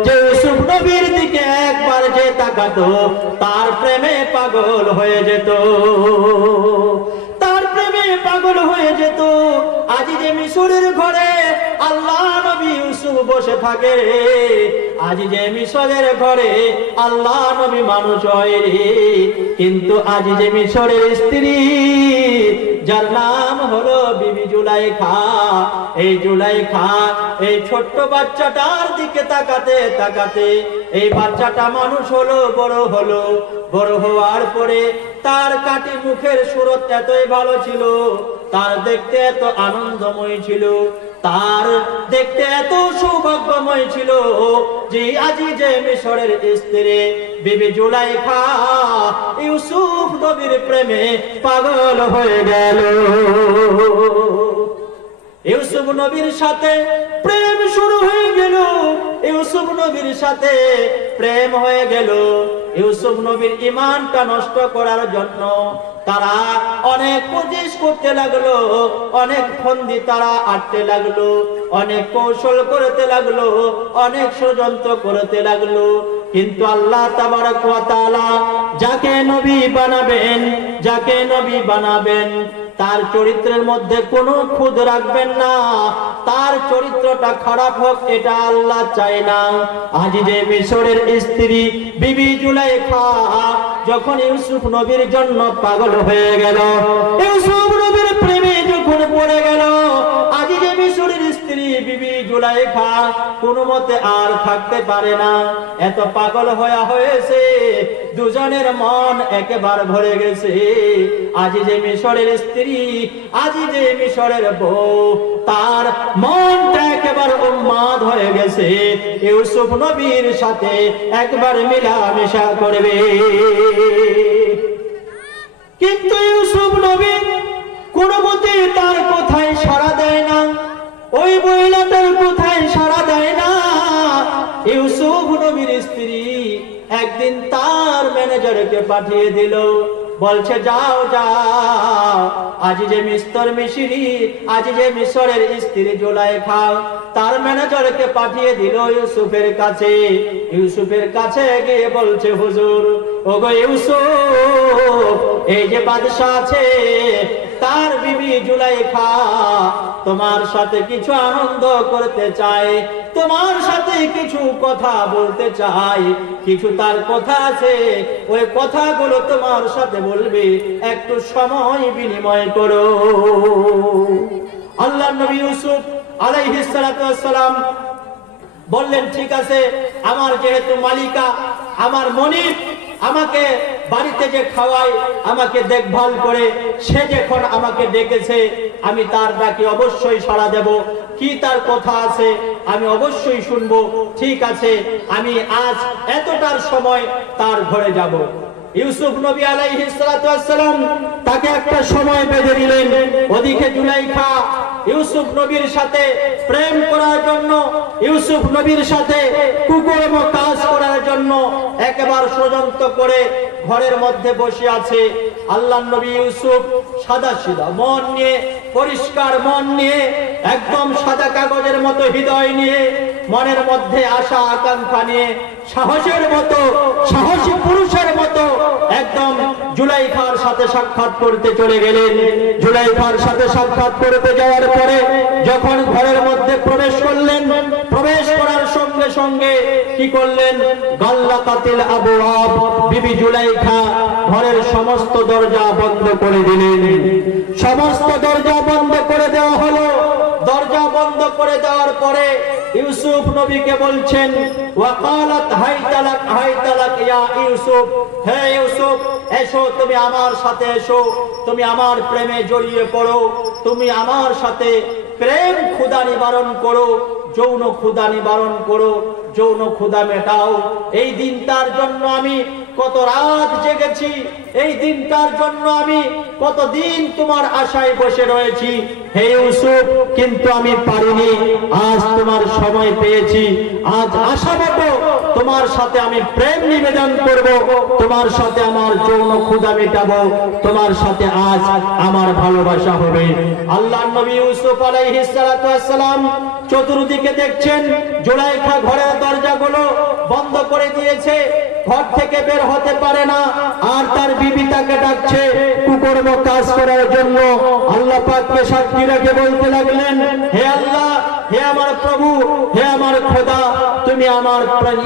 যে ইউসুফ নবীর দিকে একবার যে তাকাতো তার প্রেমে পাগল হয়ে যেত, তার প্রেমে পাগল হয়ে যেত। আজি যে মিশরের ঘরে আল্লাহ নবী ইউসুফ বসে থাকে, আজি যে মিশরের ঘরে আল্লাহ নবী মানুষ হয় রে। কিন্তু আজি যে মিশরের স্ত্রী, যার নাম হলো বিবি জুলাইখা, এই জুলাইখা এই ছোট্ট বাচ্চাটার দিকে তাকাতে তাকাতে এই বাচ্চাটা মানুষ হলো, বড় হলো। বড় হওয়ার পরে তার কাটি মুখের সুরত এতই ভালো ছিল, তার দেখতে এত আনন্দময় ছিল, তার দেখতে এত সৌভাগ্যময় ছিল যে আজি যে মিশরের স্ত্রী বিবি জুলাইখা ইউসুফ নবীর প্রেমে পাগল হয়ে গেল। ইউসুফ নবীর সাথে প্রেম শুরু হয়ে গেল, ইউসুফ নবীর সাথে প্রেম হয়ে গেল। ইউসুফ নবীর ঈমানটা নষ্ট করার জন্য তারা অনেক কোশিশ করতে লাগলো, অনেক ফন্দি তারা আটতে লাগলো, অনেক কৌশল করতে লাগলো, অনেক ষড়যন্ত্র করতে লাগলো। কিন্তু আল্লাহ তাবারক ওয়া তাআলা যাকে নবী বানাবেন, যাকে নবী বানাবেন তার চরিত্রের মধ্যে কোনো খুঁত রাখবেন না, তার চরিত্রটা খারাপ হোক এটা আল্লাহ চায় না। আজ যে মিশরের স্ত্রী বিবি জুলাইখা যখন ইউসুফ নবীর জন্য পাগল হয়ে গেল, ইউসুফ নবীর প্রেমে যখন পড়ে গেল, আজ যে মিশরের স্ত্রী বিবি জুলাইখা কোনো মতে আর থাকতে পারে না, এত পাগল হয়ে হয়েছে, দুজনের মন একেবারে ভরে গেছে। আজ যে মিশরের স্ত্রী, আজ যে মিশরের বউ, তার মনটা একেবারে উন্মাদ হয়ে গেছে, ইউসুফ নবীর সাথে একবার মিলামেশা করবে। কিন্তু ইউসুফ নবী কোনো মতে তার কথায় সাড়া দেয় না, ওই মহিলাটার কথায় সাড়া দেয় না। ইউসুফ নবীর স্ত্রী একদিন তার ম্যানেজারকে পাঠিয়ে দিল, বলছে যাও যাও, আজ যে মিস্তর মিশরি, আজ যে মিশরের স্ত্রী জুলাইখা তার ম্যানেজারকে পাঠিয়ে দিল ইউসুফের কাছে। ইউসুফের কাছে গিয়ে বলছে, হুজুর, ওগো ইউসুফ, এই যে বাদশা আছে তার বিবি জুলাইখা তোমার সাথে কিছু আনন্দ করতে চায়, তোমার সাথে কিছু কথা বলতে চাই, কিছু তার কথা আছে, ওই কথাগুলো তোমার সাথে বলবে, একটু সময় বিনিময় করো। আল্লাহর নবী ইউসুফ আলাইহিস সালাতু ওয়াস সালাম বললেন, ঠিক আছে, আমার যেহেতু মালিকা, আমার মনিব আমাকে বাড়িতে যে খাওয়ায়, আমাকে দেখভাল করে, সে যখন আমাকে ডেকেছে, আমি তার ডাকে অবশ্যই সাড়া দেব। কি তার কথা আছে আমি অবশ্যই শুনবো। ঠিক আছে, আমি আজ এতটার সময় তার ঘরে যাব। ইউসুফ নবী আলাইহিস সালাতু ওয়াস সালাম তাকে একটা সময় বেঁধে দিলেন। ওদিকে জুলাইখা ইউসুফ নবীর সাথে প্রেম করার জন্য, ইউসুফ নবীর সাথে কুকর্ম কাজ করার জন্য একেবারে ষড়যন্ত্র করে ঘরের মধ্যে বসে আছে। আল্লাহর নবী ইউসুফ সাদাসিধা মন নিয়ে, পরিষ্কার মন নিয়ে, একদম সাদা কাগজের মতো হৃদয় নিয়ে, মনের মধ্যে আশা আকাঙ্ক্ষা নিয়ে, সাহসের মতো, সাহসী পুরুষের মতো একদম জুলাইখার সাথে সাক্ষাৎ করতে চলে গেলেন। জুলাইখার সাথে সাক্ষাৎ করতে যাওয়ার পরে যখন ঘরের মধ্যে প্রবেশ করলেন, প্রবেশ করার সঙ্গে সঙ্গে কি করলেন? গাল্লাকাতিল আবওয়াব, বিবি জুলাইখা ঘরের সমস্ত দরজা বন্ধ করে দিলেন। সমস্ত দরজা বন্ধ করে দেওয়া হলো। দরজা বন্ধ করে দেওয়ার পরে ইউসুফ নবীকে বলছেন, ওয়াকালাত হাইতালাক হাইতালাক ইয়া ইউসুফ, হে ইউসুফ, এসো, তুমি আমার সাথে এসো, তুমি আমার প্রেমে জড়িয়ে পড়ো, তুমি আমার সাথে প্রেম ক্ষুধা নিবারণ করো, যৌন ক্ষুধা নিবারণ করো, যৌন ক্ষুধা মেটাও। এই দিনটার জন্য আমি কত রাত জেগেছি, এই দিনটার জন্য আমি কতদিন তোমার আশায় বসে রয়েছি হে ইউসুফ, কিন্তু আমি পারিনি। আজ তোমার সময় পেয়েছি, আজ আশা মতো তোমার সাথে আমি প্রেম নিবেদন করব, তোমার সাথে আমার যৌন ক্ষুধা মেটাবো, তোমার সাথে আজ আমার ভালোবাসা হবে। আল্লাহর নবী ইউসুফ আলাইহিস সালাতু ওয়াস সালাম চতুর্দিকে দেখছেন জুলাইখা ঘরের দরজাগুলো বন্ধ করে দিয়েছে, ঘর থেকে বের হতে পারে না, আর তার বিবি তাকে ডাকছে কুকর্ম কাজ করার জন্য। আল্লাহ পাককে সাক্ষী রেখে বলতে লাগলেন, হে আল্লাহ, হে আমার প্রভু, হে আমার খোদা, তুমি আমার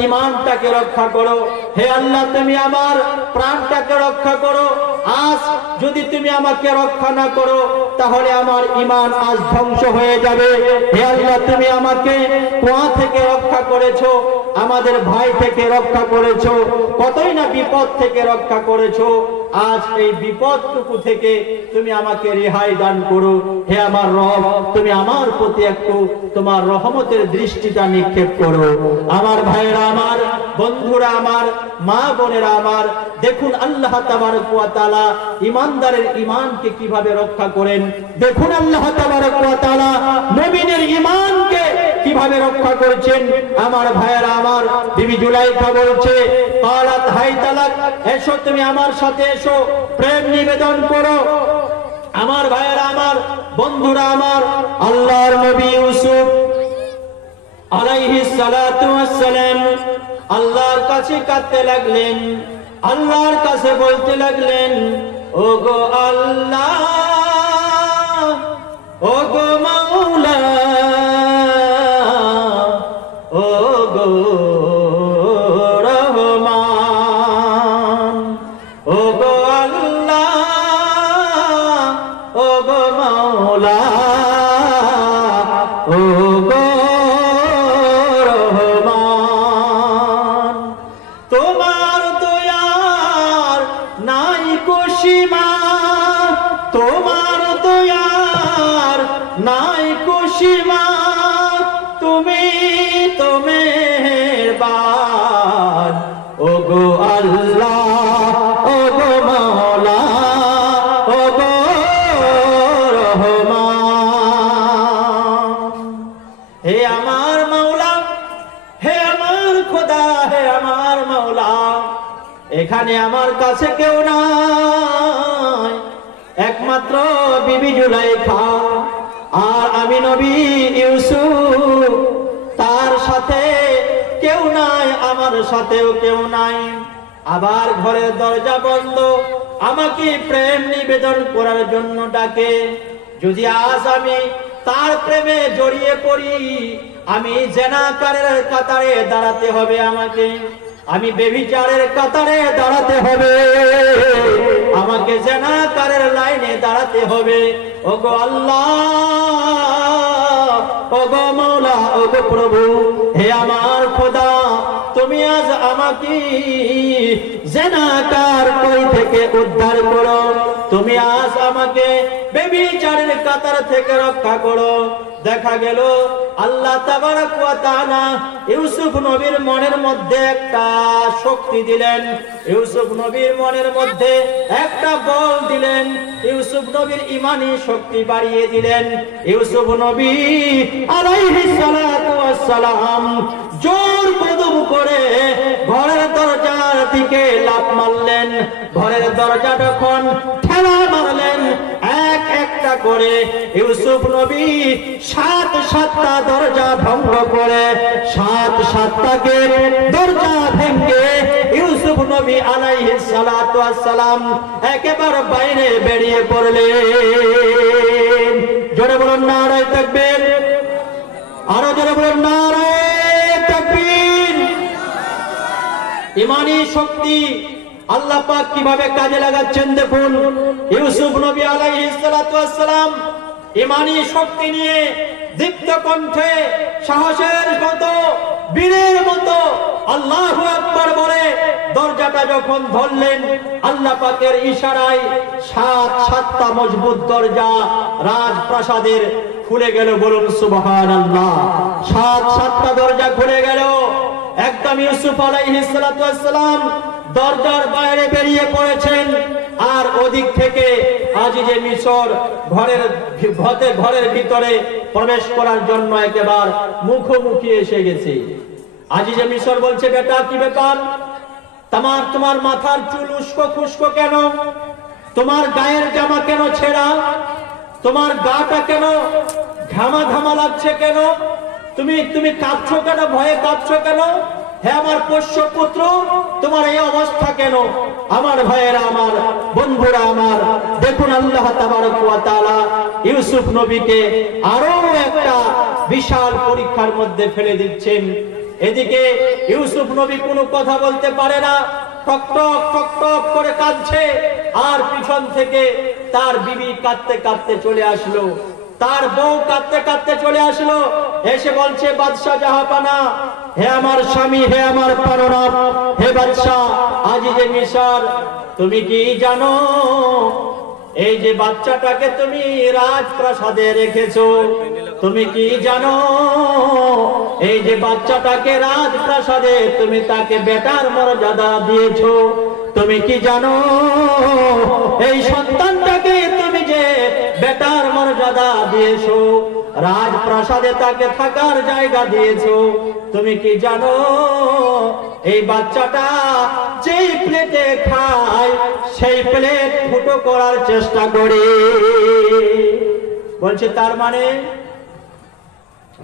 ঈমানটাকে রক্ষা করো। হে আল্লাহ, তুমি আমার প্রাণটাকে রক্ষা করো। আজ যদি তুমি আমাকে রক্ষা না করো, তাহলে আমার ঈমান আজ ধ্বংস হয়ে যাবে। হে আল্লাহ, তুমি আমাকে কুয়া থেকে রক্ষা করেছো, আমাদের ভাই থেকে রক্ষা করেছো, কতই না বিপদ থেকে রক্ষা করেছো। আজ এই বিপদটুকু থেকে তুমি আমাকে রেহাই দান করো। হে আমার রব, তুমি আমার প্রতি একটু তোমার রহমতের দৃষ্টিটা নিক্ষেপ করো। আমার ভাইয়েরা, আমার বন্ধুরা, আমার মা বোনেরা আমার, দেখুন আল্লাহ তাবারক ওয়া তাআলা ঈমানদারের ঈমানকে কিভাবে রক্ষা করেন। দেখুন আল্লাহ তাবারক ওয়া তাআলা মুমিনের ঈমানকে কিভাবে রক্ষা করেছেন। আমার ভাইয়েরা আমার, বিবি জুলাইখা বলছে, কালাত হাইতালাক, এসো, তুমি আমার সাথে এসো, প্রেম নিবেদন করো। আমার ভাইয়েরা আমার, বন্ধুরা আমার, আল্লাহর নবী ইউসুফ আলাইহিস সালাতু ওয়াস সালাম আল্লাহর কাছে কাঁদতে লাগলেন, আল্লাহর কাছে বলতে লাগলেন, ওগো আল্লাহ, ওগো মাওলা, ওগো রহমান, ওগো আল্লাহ, ওগো মাওলা, ওগো রহমান, তোমার দয়ার নাই সীমা, তোমার দয়ার নাই সীমা, তুমি তো মেহেরবান, ওগো আল্লাহ, ওগো মাওলা, ওগো রহমান। হে আমার মাওলা, হে আমার খোদা, হে আমার মাওলা, এখানে আমার কাছে কেউ নাই, একমাত্র বিবি জুলাইখা আর আমি নবী ইউসুফ, তার সাথে কেউ নাই, আমার সাথেও কেউ নাই। আবার ঘরের দরজা বন্ধ, আমাকে প্রেম নিবেদন করার জন্য ডাকে। যদি আজ আমি তার প্রেমে জড়িয়ে পড়ি, আমি জেনাকারের কাতারে দাঁড়াতে হবে আমাকে, আমি বেবিচারের কাতারে দাঁড়াতে হবে, আমাকে জেনাকারের লাইনে দাঁড়াতে হবে। ওগো আল্লাহ, ওগো মাওলা, ওগো প্রভু, হে আমার খোদা, তুমি আজ আমাকে জেনাকার কই থেকে উদ্ধার করো, তুমি আজ আমাকে বেবিচারের কাতার থেকে রক্ষা করো। দেখা গেল আল্লাহ তাবারক ওয়া তাআলা ইউসুফ নবীর মনের মধ্যে একটা শক্তি দিলেন, ইউসুফ নবীর মনের মধ্যে একটা বল দিলেন, ইউসুফ নবীর ঈমানি শক্তি বাড়িয়ে দিলেন। ইউসুফ নবী আলাইহিস সালাতু ওয়াস সালাম জোর কদম করে ঘরের দরজার দিকে লাফ মারলেন। ঘরের দরজা যখন ঠেলা মারলেন, এক একটা করে ইউসুফ নবী সাতটা দরজা ভঙ্গ করে, সাতটাকে দরজা ভেঙে ইউসুফ নবী আলাইহিস সালাতু ওয়াস সালাম একেবারে বাইরে বেরিয়ে পড়লেন। জোরে বলুন নারায়ে তাকবীর, আরো জোরে বলুন নারায়ে তাকবীর। ঈমানি শক্তি আল্লাহ পাক কিভাবে কাজে লাগাচ্ছেন দেখুন। ইউসুফ নবী আলাইহিস সালাতু ওয়াস সালাম ঈমানি শক্তি নিয়ে দীপ্ত কণ্ঠে সাহসের মতো, বীরের মতো আল্লাহু আকবার বলে দরজাটা যখন ধরলেন, আল্লাহ পাকের ইশারায় সাতটা মজবুত দরজা রাজপ্রাসাদের খুলে গেল। বলুন সুবহানাল্লাহ। সাতটা দরজা খুলে গেল। একদম ইউসুফ আলাইহিস সালাতু ওয়াস সালাম দরজার বাইরে বেরিয়ে পড়েছেন, আর ওদিক থেকে আজিজে মিশর ঘরের ভিতরে প্রবেশ করার জন্য একেবারে মুখোমুখি এসে গেছে। আজিজে মিশর বলছে, বেটা কি ব্যাপার, তোমার মাথার চুল উস্কো খুস্কো কেন, তোমার গায়ের জামা কেন ছেঁড়া, তোমার গাটা কেন ঘামা ঘামা লাগছে কেন, তুমি কাঁদছো কেন, ভয়ে কাঁদছো কেন, হে আমার পোষ্য পুত্র, তোমার এই অবস্থা কেন? আমার ভাইয়েরা, আমার বন্ধুরা আমার, দেখুন আল্লাহ তাবারক ওয়া তাআলা ইউসুফ নবীকে আরো একটা বিশাল পরীক্ষার মধ্যে ফেলে দিচ্ছেন। এদিকে ইউসুফ নবী কোনো কথা বলতে পারে না, টক টক করে কাঁদছে, আর পিছন থেকে তার বিবি কাঁদতে কাঁদতে চলে আসলো, তার বউ কাঁদতে কাঁদতে চলে আসলো, এসে বলছে, বাদশা জাহাপানা, হে আমার স্বামী, হে আমার পারনাম, হে বাদশা আজিজে মিশর, তুমি কি জানো এই যে বাচ্চাটাকে তুমি রাজপ্রাসাদে রেখেছো? তুমি কি জানো এই যে বাচ্চাটাকে রাজপ্রাসাদে তুমি তাকে বেটার মর্যাদা দিয়েছো? তুমি কি জানো এই সন্তানটাকে তুমি যে বেটার মর্যাদা দিয়েছো, রাজপ্রাসাদে তাকে থাকার জায়গা দিয়েছো? তুমি কি জানো এই বাচ্চাটা যেই প্লেটে খায় সেই প্লেট ফুটো করার চেষ্টা করে? বলছে তার মানে,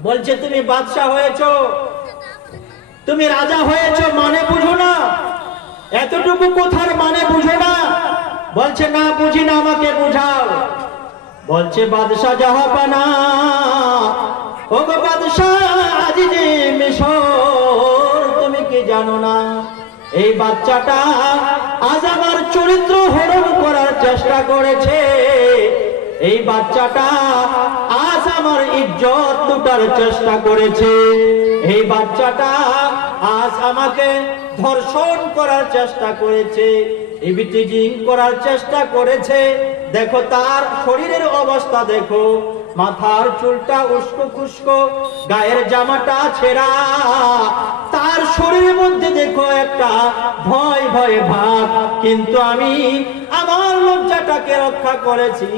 বলছে তুমি বাদশা হয়েছো, তুমি রাজা হয়েছো, মানে বুঝো না? এতটুকু কথার মানে বুঝো না? বলছে না, বুঝি না, আমাকে বুঝাও। বলছে বাদশা জাহাপানা, ও গো বাদশা আজিজে মিশর, তুমি কি জানো না এই বাচ্চাটা আজ আমার চরিত্র হরণ করার চেষ্টা করেছে, এই বাচ্চাটা আজ আমার ইজ্জত লুটার চেষ্টা করেছে, এই বাচ্চাটা আজ আমাকে ধর্ষণ করার চেষ্টা করেছে, ইভটিজিং করার চেষ্টা করেছে। দেখো তার শরীরের অবস্থা দেখো, মাথার চুলটা উস্কো খুস্কো, গায়ের জামাটা ছেঁড়া, তার শরীরের মধ্যে দেখো একটা ভয় ভয় ভাব, কিন্তু আমি আমার লজ্জাটাকে রক্ষা করেছি,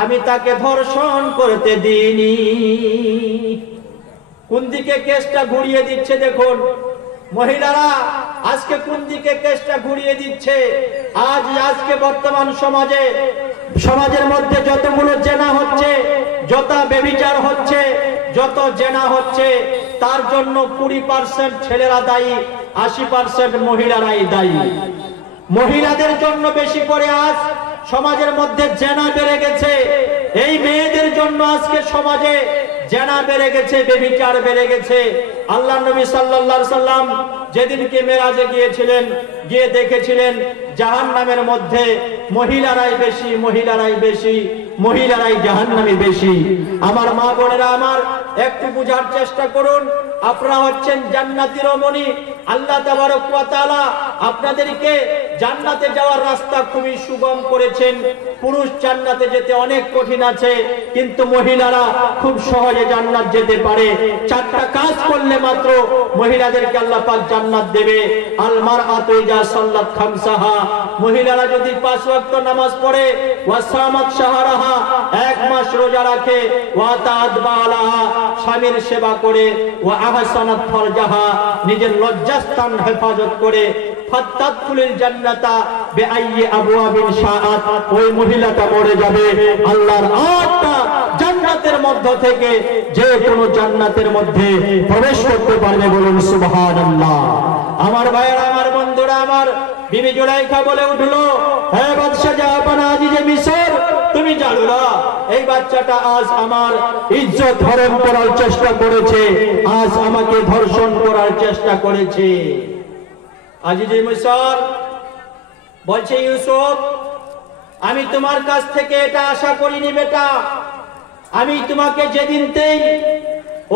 আমি তাকে ধর্ষণ করতে দিইনি। কোন দিকে কেসটা ঘুরিয়ে দিচ্ছে দেখুন মহিলারা, আজকে কোন দিকে কেসটা ঘুরিয়ে দিচ্ছে। আজকে বর্তমান সমাজের মধ্যে যতগুলো জেনা হচ্ছে, যত ব্যভিচার হচ্ছে, যত জেনা হচ্ছে, তার জন্য 20% ছেলেরা দায়ী, 80% মহিলারাই দায়ী। মহিলাদের জন্য বেশি করে আজ সমাজের মধ্যে জেনা বেড়ে গেছে, এই মেয়েদের জন্য আজকে সমাজে জানা বেড়ে গেছে, ব্যভিচার বেড়ে গেছে। আল্লাহ নবী সাল্লাল্লাহু আলাইহি সাল্লাম যেদিনকে মেরাজে গিয়েছিলেন, গিয়ে দেখেছিলেন জাহান্নামের মধ্যে মহিলারাই বেশি, মহিলারাই বেশি, মহিলারাই জাহান্নামী বেশি। আমার মা বোনেরা আমার, একটু বুঝার চেষ্টা করুন। আপনারা হচ্ছেন জান্নাতি রমণী। আল্লাহ তাবারক ওয়া তাআলা আপনাদেরকে জান্নাতে যাওয়ার রাস্তা খুবই সুগম করেছেন। পুরুষ জান্নাতে যেতে অনেক কঠিন আছে, কিন্তু মহিলারা খুব সহজে জান্নাত যেতে পারে। 4টা কাজ করলে মাত্র মহিলাদেরকে আল্লাহ পাক জান্নাত দেবে। আল মারআতু ইজা সাল্লাত খামসাহা, মহিলারা যদি 5 ওয়াক্ত নামাজ পড়ে, ওয়া সামাত শাহরাহা, 1 মাস রোজা রাখে, ওয়া তাআত বালাহা, স্বামীর সেবা করে, ওয়া আহসানাত ফারজাহা, নিজের লজ্জাস্থান হেফাজত করে, ফাত্তাদখুলুল জান্নাতা বিআইয়ি আবওয়াবিন শাআত, ওই মহিলাটা মরে যাবে আল্লাহর 8টা জান্নাতের মধ্য থেকে যে কোনো জান্নাতের মধ্যে প্রবেশ করতে পারবে। বলুন সুবহানাল্লাহ। আমার ভাইয়েরা, আমার বন্ধুরা আমার, বিবি জুলাইখা বলে উঠলো, হে বাদশা জাহাপানা আজিজে মিসর, তুমি জানো না এই বাচ্চাটা আজ আমার ইজ্জত হরণ করার চেষ্টা করেছে, আজ আমাকে ধর্ষণ করার চেষ্টা করেছে। আজিজে মিসর বলছে, ইউসুফ, আমি তোমার কাছ থেকে এটা আশা করিনি বেটা। আমি তোমাকে যেদিনতেই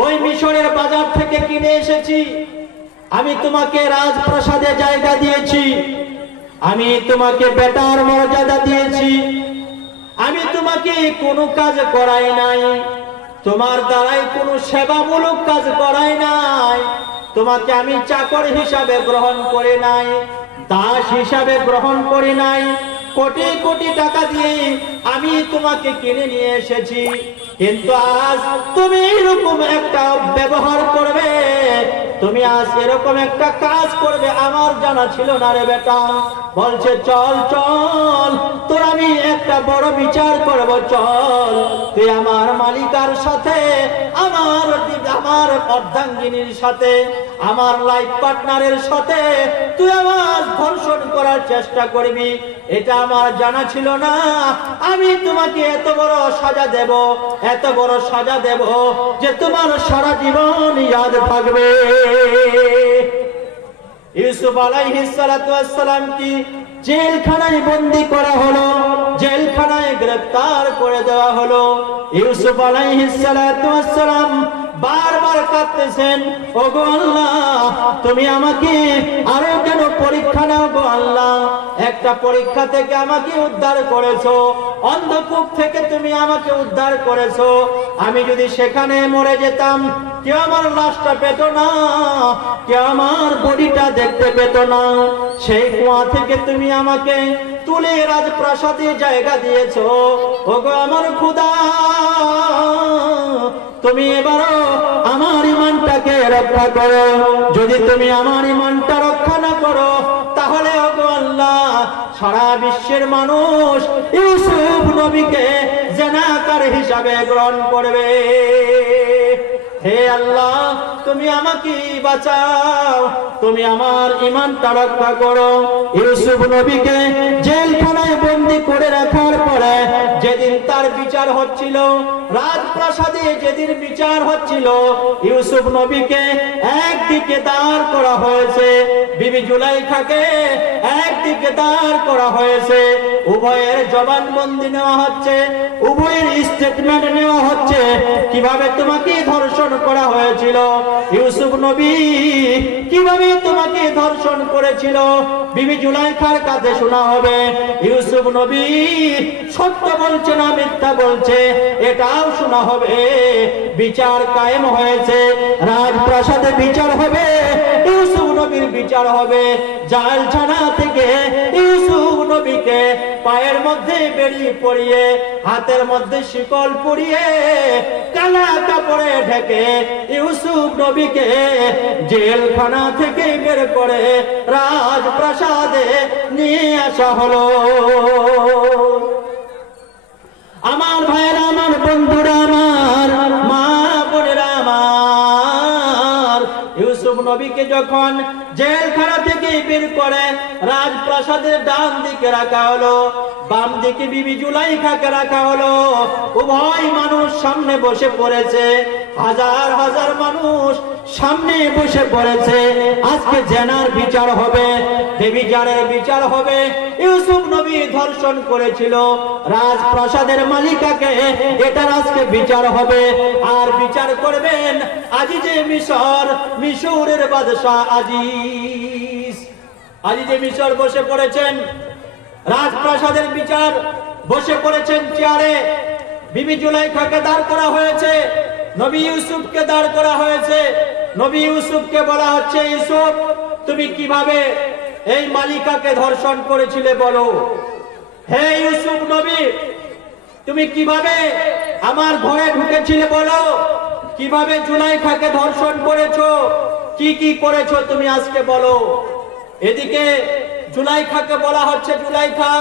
ওই মিশরের বাজার থেকে কিনে এসেছি, আমি তোমাকে রাজপ্রাসাদে জায়গা দিয়েছি, আমি তোমাকে বেটার মর্যাদা দিয়েছি, আমি তোমাকে কোনো কাজ করাই নাই, তোমার দ্বারাই কোনো সেবামূলক কাজ করাই নাই, তোমাকে আমি চাকর হিসাবে গ্রহণ করে নাই, দাস হিসাবে গ্রহণ করে নাই, কোটি কোটি টাকা দিয়ে আমি তোমাকে কিনে নিয়ে এসেছি। কিন্তু আজ তুমি এরকম একটা ব্যবহার করবে, তুমি আজ এরকম একটা কাজ করবে, আমার জানা ছিল না রে বেটা। বলছে, চল চল, তোর আমি একটা বড় বিচার করব, চল তুই আমার মালিকার সাথে, আমার অর্ধাঙ্গিনীর সাথে, আমার লাইফ পার্টনারের সাথে তুই আমার ধর্ষণ করার চেষ্টা করবি। এটা আমার জানা ছিল না। আমি তোমাকে এত বড় সাজা দেব, এত বড় সাজা দেব যে তোমার সারা জীবন ইয়াদ থাকবে। ইউসুফ আলাইহিস সালাতু ওয়াস সালাম কি জেলখানায় বন্দী করা হলো, জেলখানায় গ্রেফতার করে দেওয়া হলো। ইউসুফ আলাইহিস সালাতু ওয়াস সালাম বারবার কাঁদতেছেন, ওগো আল্লাহ, তুমি আমাকে আরো কেন পরীক্ষা নাও গো আল্লাহ। একটা পরীক্ষা থেকে আমাকে উদ্ধার করেছো, অন্ধকূপ থেকে তুমি আমাকে উদ্ধার করেছো। আমি যদি সেখানে মরে যেতাম, কেউ আমার লাশটা পেত না, কেউ আমার বডিটা দেখতে পেত না। সেই কুয়া থেকে তুমি আমাকে তুলে রাজপ্রাসাদে জায়গা দিয়েছো। ওগো আমার খোদা, তুমি এবারও আমার ঈমানটাকে রক্ষা করো। যদি তুমি আমার ঈমানটা রক্ষা না করো, তাহলে ওগো আল্লাহ, সারা বিশ্বের মানুষ ইউসুফ নবীকে জিনাকার হিসাবে গ্রহণ করবে। হে আল্লাহ, তুমি আমাকে বাঁচাও, তুমি আমার ঈমানটা রক্ষা করো। ইউসুফ নবীকে জেলখানায় বন্দী করে রাখার পরে যেদিন তার বিচার হচ্ছিল, রাজপ্রাসাদে যেদিন বিচার হচ্ছিল, ইউসুফ নবীকে একদিকে দাঁড় করা হয়েছে, বিবি জুলাইখাকে একদিকে দাঁড় করা হয়েছে। উভয়ের জবানবন্দি নেওয়া হচ্ছে, উভয়ের স্টেটমেন্ট নেওয়া হচ্ছে, কিভাবে তোমাকে ধর্ষণ করা হয়েছিল, ইউসুফ নবী কিভাবে তোমাকে ধর্ষণ করেছিল, বিবি জুলাইখার কাছে শোনা হবে। ইউসুফ নবী সত্য বলছে না মিথ্যা বলছে, এটাও শোনা হবে। বিচার কায়েম হয়েছে, রাজপ্রাসাদে বিচার হবে, ইউসুফ নবীর বিচার হবে। জেলখানা থেকে ইউসুফ নবীকে পায়ের মধ্যে বেড়ি পরিয়ে, হাতের মধ্যে শিকল পরিয়ে, কালা কাপড়ে ঢেকে ইউসুফ নবীকে জেলখানা থেকে বের করে রাজপ্রাসাদে নিয়ে আসা হলো। আমার ভাইয়েরা, আমার বন্ধুরা, আমার মা বোনেরা আমার, ইউসুফ নবীকে যখন জেলখানা থেকে বের করে রাজপ্রাসাদের ডান দিকে রাখা হলো, বাম দিকে বিবি জুলাইখাকে রাখা হলো। উভয় মানুষ সামনে বসে পড়েছে, হাজার হাজার মানুষ সামনে বসে পড়েছে। আজকে জেনার বিচার হবে, বেবিচারের বিচার হবে। ইউসুফ নবী ধর্ষণ করেছিল রাজপ্রাসাদের মালিকাকে, এটার আজকে বিচার হবে। আর বিচার করবেন আজিজে মিশর, মিশরের বাদশাহ আজিজ। আজিজে মিশর বসে পড়েছেন রাজপ্রাসাদের বিচার, বসে পড়েছেন চেয়ারে। বিবি জুলাইখাকে দাঁড় করা হয়েছে, নবী ইউসুফকে দাঁড় করা হয়েছে। নবী ইউসুফকে বলা হচ্ছে, ইউসুফ তুমি কিভাবে এই মালিকাকে ধর্ষণ করেছিলে বলো। হে ইউসুফ নবী, তুমি কিভাবে আমার ঘরে ঢুকেছিলে বলো। কিভাবে জুলাইখাকে ধর্ষণ করেছো, কি কি করেছো তুমি আজকে বলো। এদিকে জুলাইখাকে বলা হচ্ছে, জুলাইখা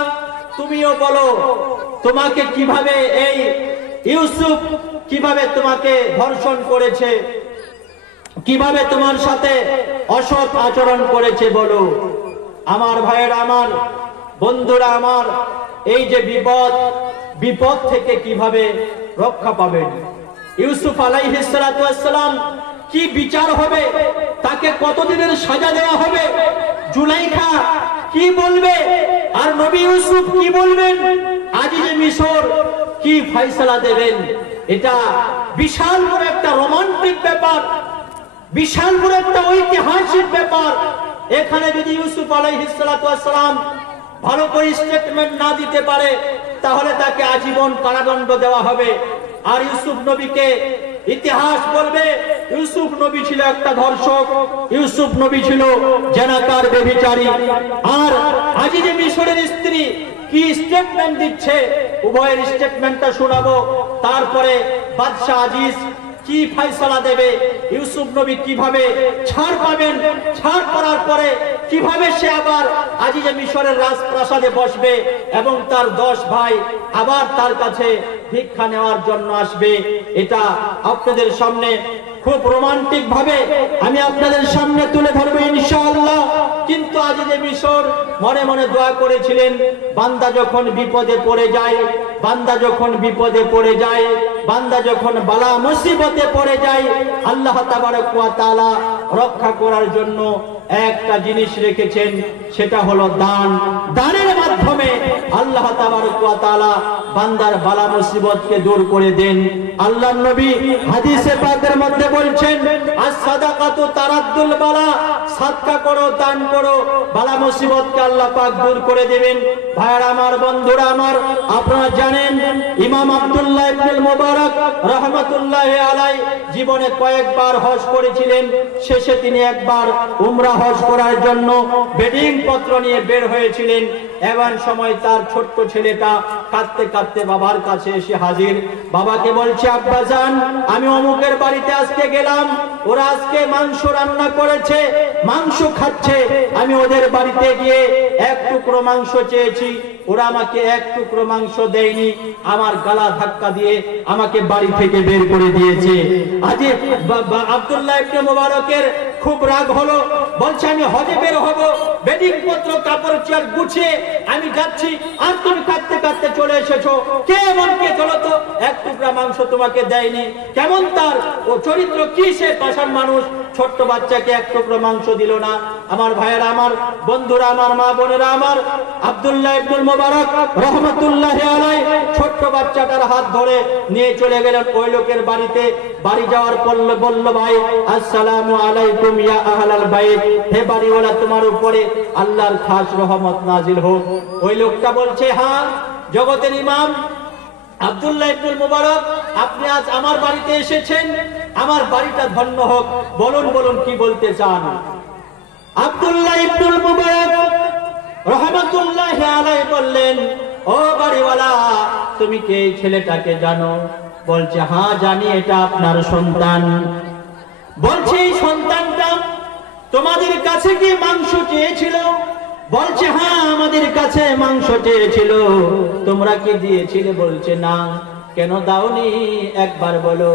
তুমিও বলো তোমাকে কিভাবে এই ইউসুফ কিভাবে তোমাকে ধর্ষণ করেছে, কিভাবে তোমার সাথে অসৎ আচরণ করেছে বলো। আমার ভাইয়েরা, আমার বন্ধুরা, আমার এই যে বিপদ, বিপদ থেকে কিভাবে রক্ষা পাবেন। ইউসুফ আলাইহিস সালাতু ওয়াস সালাম কি বিচার হবে, তাকে কতদিনের সাজা দেওয়া হবে, জুলাইখা কি বলবে, আর নবী ইউসুফ কি বলবেন, আজিজে মিশর কি ফয়সালা দেবেন। এটা বিশাল বড় একটা রোমান্টিক ব্যাপার, বিশাল বড় একটা ঐতিহাসিক ব্যাপার। এখানে যদি ইউসুফ আলাইহিস সালাতু ওয়াস সালাম ভালো করে স্টেটমেন্ট না দিতে পারে, তাহলে তাকে আজীবন কারাদণ্ড দেওয়া হবে। আর ইউসুফ নবীকে ইতিহাস বলবে ইউসুফ নবী ছিল একটা ধর্ষক, ইউসুফ নবী ছিল জেনাকার, ব্যভিচারী। আর আজিজে মিশরের স্ত্রী কি স্টেটমেন্ট দিচ্ছে, উভয়ের স্টেটমেন্টটা শোনাবো। তারপরে বাদশাহ আজিজ কি ফয়সালা দেবে, ইউসুফ নবী কিভাবে ছাড় পাবেন, ছাড় করার পরে কিভাবে সে আবার আজিজে মিশরের রাজপ্রাসাদে বসবে এবং তার 10 ভাই আবার তার কাছে ভিক্ষা নেওয়ার জন্য আসবে। এটা আপনাদের সামনে খুব রোমান্টিক ভাবে আমি আপনাদের সামনে তুলে ধরবো ইনশাআল্লাহ। কিন্তু আজিজে মিশর মনে মনে দোয়া করেছিলেন, বান্দা যখন বিপদে পড়ে যায়, বান্দা যখন বিপদে পড়ে যায়, বান্দা যখন বালা মুসিবতে পড়ে যায়, আল্লাহ তাবারক ওয়া তাআলা রক্ষা করার জন্য একটা জিনিস রেখেছেন, সেটা হলো দান। দানের মাধ্যমে আল্লাহ তাবারক ওয়া তাআলা বান্দার বালা মুসিবতকে দূর করে দেন। আল্লাহর নবী হাদিসে পাকের মধ্যে বলছেন, আস-সাদাকাতু তারাদ্দুল বালা, সাদকা করো, দান করো, বালা মুসিবতকে আল্লাহ পাক দূর করে দেবেন। ভাইরা আমার, বন্ধুরা আমার, আপনারা জানেন ইমাম আব্দুল্লাহ ইবনুল মুবারক রাহমাতুল্লাহি আলাইহি জীবনে কয়েকবার হজ করেছিলেন। শেষে তিনি একবার উমরা হজ করার জন্য বেডিং পত্র নিয়ে বের হয়েছিলেন। এমন সময় তার ছোট্ট ছেলেটা কাঁদতে কাঁদতে বাবার কাছে এসে হাজির। বাবাকে বলছে, আব্বা জান, আমি অমুকের বাড়িতে আজকে গেলাম, ওরা আজকে মাংস রান্না করেছে, মাংস খাচ্ছে। আমি ওদের বাড়িতে গিয়ে এক টুকরো মাংস চেয়েছি, ওরা আমাকে এক টুকরো মাংস দেয়নি, আমার গলা ধাক্কা দিয়ে আমাকে বাড়ি থেকে বের করে দিয়েছে। আজ আব্দুল্লাহ ইবনে মুবারকের খুব রাগ হলো, বলছে আমি হজে বের হব, বেডিং পত্র কাপড় চেয়ার গুছিয়ে আমি যাচ্ছি, আর তুমি কাঁদতে কাঁদতে চলে এসেছো। কে এমন কে, চলো তো, এক টুকরা মাংস তোমাকে দেয়নি, কেমন তার ও চরিত্র কি, সে পাষাণ মানুষ, ছোট্ট বাচ্চাকে এক টুকরো মাংস দিল না। আমার ভাইয়েরা, আমার বন্ধুরা, আমার মা বোনেরা, আমার আব্দুল্লাহ ইবনুল মুবারক রাহমাতুল্লাহি আলাইহি ছোট্ট বাচ্চাটার হাত ধরে নিয়ে চলে গেলেন ওই লোকের বাড়িতে। বাড়ি যাওয়ার পর বলল, ভাই আসসালামু আলাইকুম ইয়া আহলাল বাইত, হে বাড়িওয়ালা, তোমার উপরে আল্লাহর খাস রহমত নাজিল হোক। ওই লোকটা বলছে, হ্যাঁ জগতের ইমাম আব্দুল্লাহ ইবনুল মুবারক, আপনি আজ আমার বাড়িতে এসেছেন, আমার বাড়িটা ধন্য হোক, বলুন বলুন কি বলতে চান। আব্দুল্লাহ ইবনুল মুবারক রাহমাতুল্লাহি আলাইহি বললেন, ও বাড়িওয়ালা, তুমি কি এই ছেলেটাকে জানো? বলছে, হ্যাঁ জানি, এটা আপনার সন্তান। বলছে, এই সন্তানটা তোমাদের কাছে কি মাংস চেয়েছিল? বলছে, হ্যাঁ আমাদের কাছে মাংস চেয়েছিল। তোমরা কি দিয়েছিলে? বলছে, না। কেন দাওনি একবার বলো।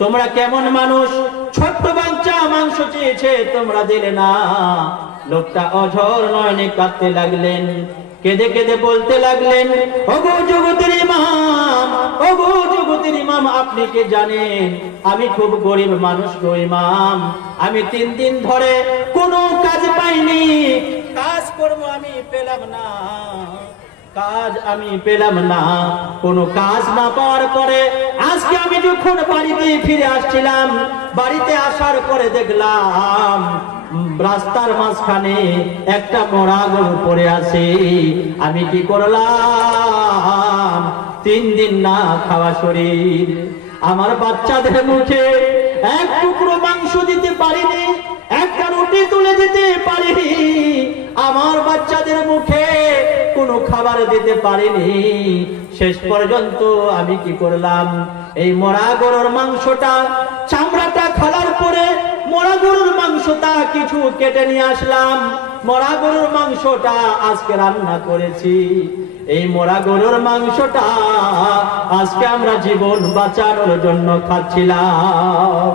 তোমরা কেমন মানুষ, ছোট্ট বাচ্চা মাংস চেয়েছে, তোমরা দিলে না। লোকটা অঝর নয়নে কাঁদতে লাগলেন। কেঁদে কেঁদে বলতে লাগলেন, ওগো জগতের ইমাম, ওগো জগতের ইমাম, আপনি কি জানেন আমি খুব গরিব মানুষ গো ইমাম। আমি 3 দিন ধরে কোনো কাজ পাইনি, কাজ করব আমি পেলাম না, কাজ আমি পেলাম না। কোনো কাজ না পাওয়ার পরে আজকে আমি যখন বাড়িতে ফিরে আসছিলাম, বাড়িতে আসার পরে দেখলাম রাস্তার মাঝখানে একটা মরা গরু পড়ে আছে। আমি কি করলাম? 3 দিন না খাওয়া শরীর, আমার বাচ্চাদের মুখে এক টুকরো মাংস দিতে পারিনি, একটা রুটি তুলে দিতে পারিনি, আমার বাচ্চাদের মুখে কোনো খাবার দিতে পারিনি। শেষ পর্যন্ত আমি কি করলাম? এই মরা গরুর মাংসটা, চামড়াটা খোলার পরে মরা গরুর মাংসটা কিছু কেটে নিয়ে আসলাম, মরা গরুর মাংসটা আজকে রান্না করেছি। এই মরা গরুর মাংসটা আজকে আমরা জীবন বাঁচানোর জন্য খাচ্ছিলাম।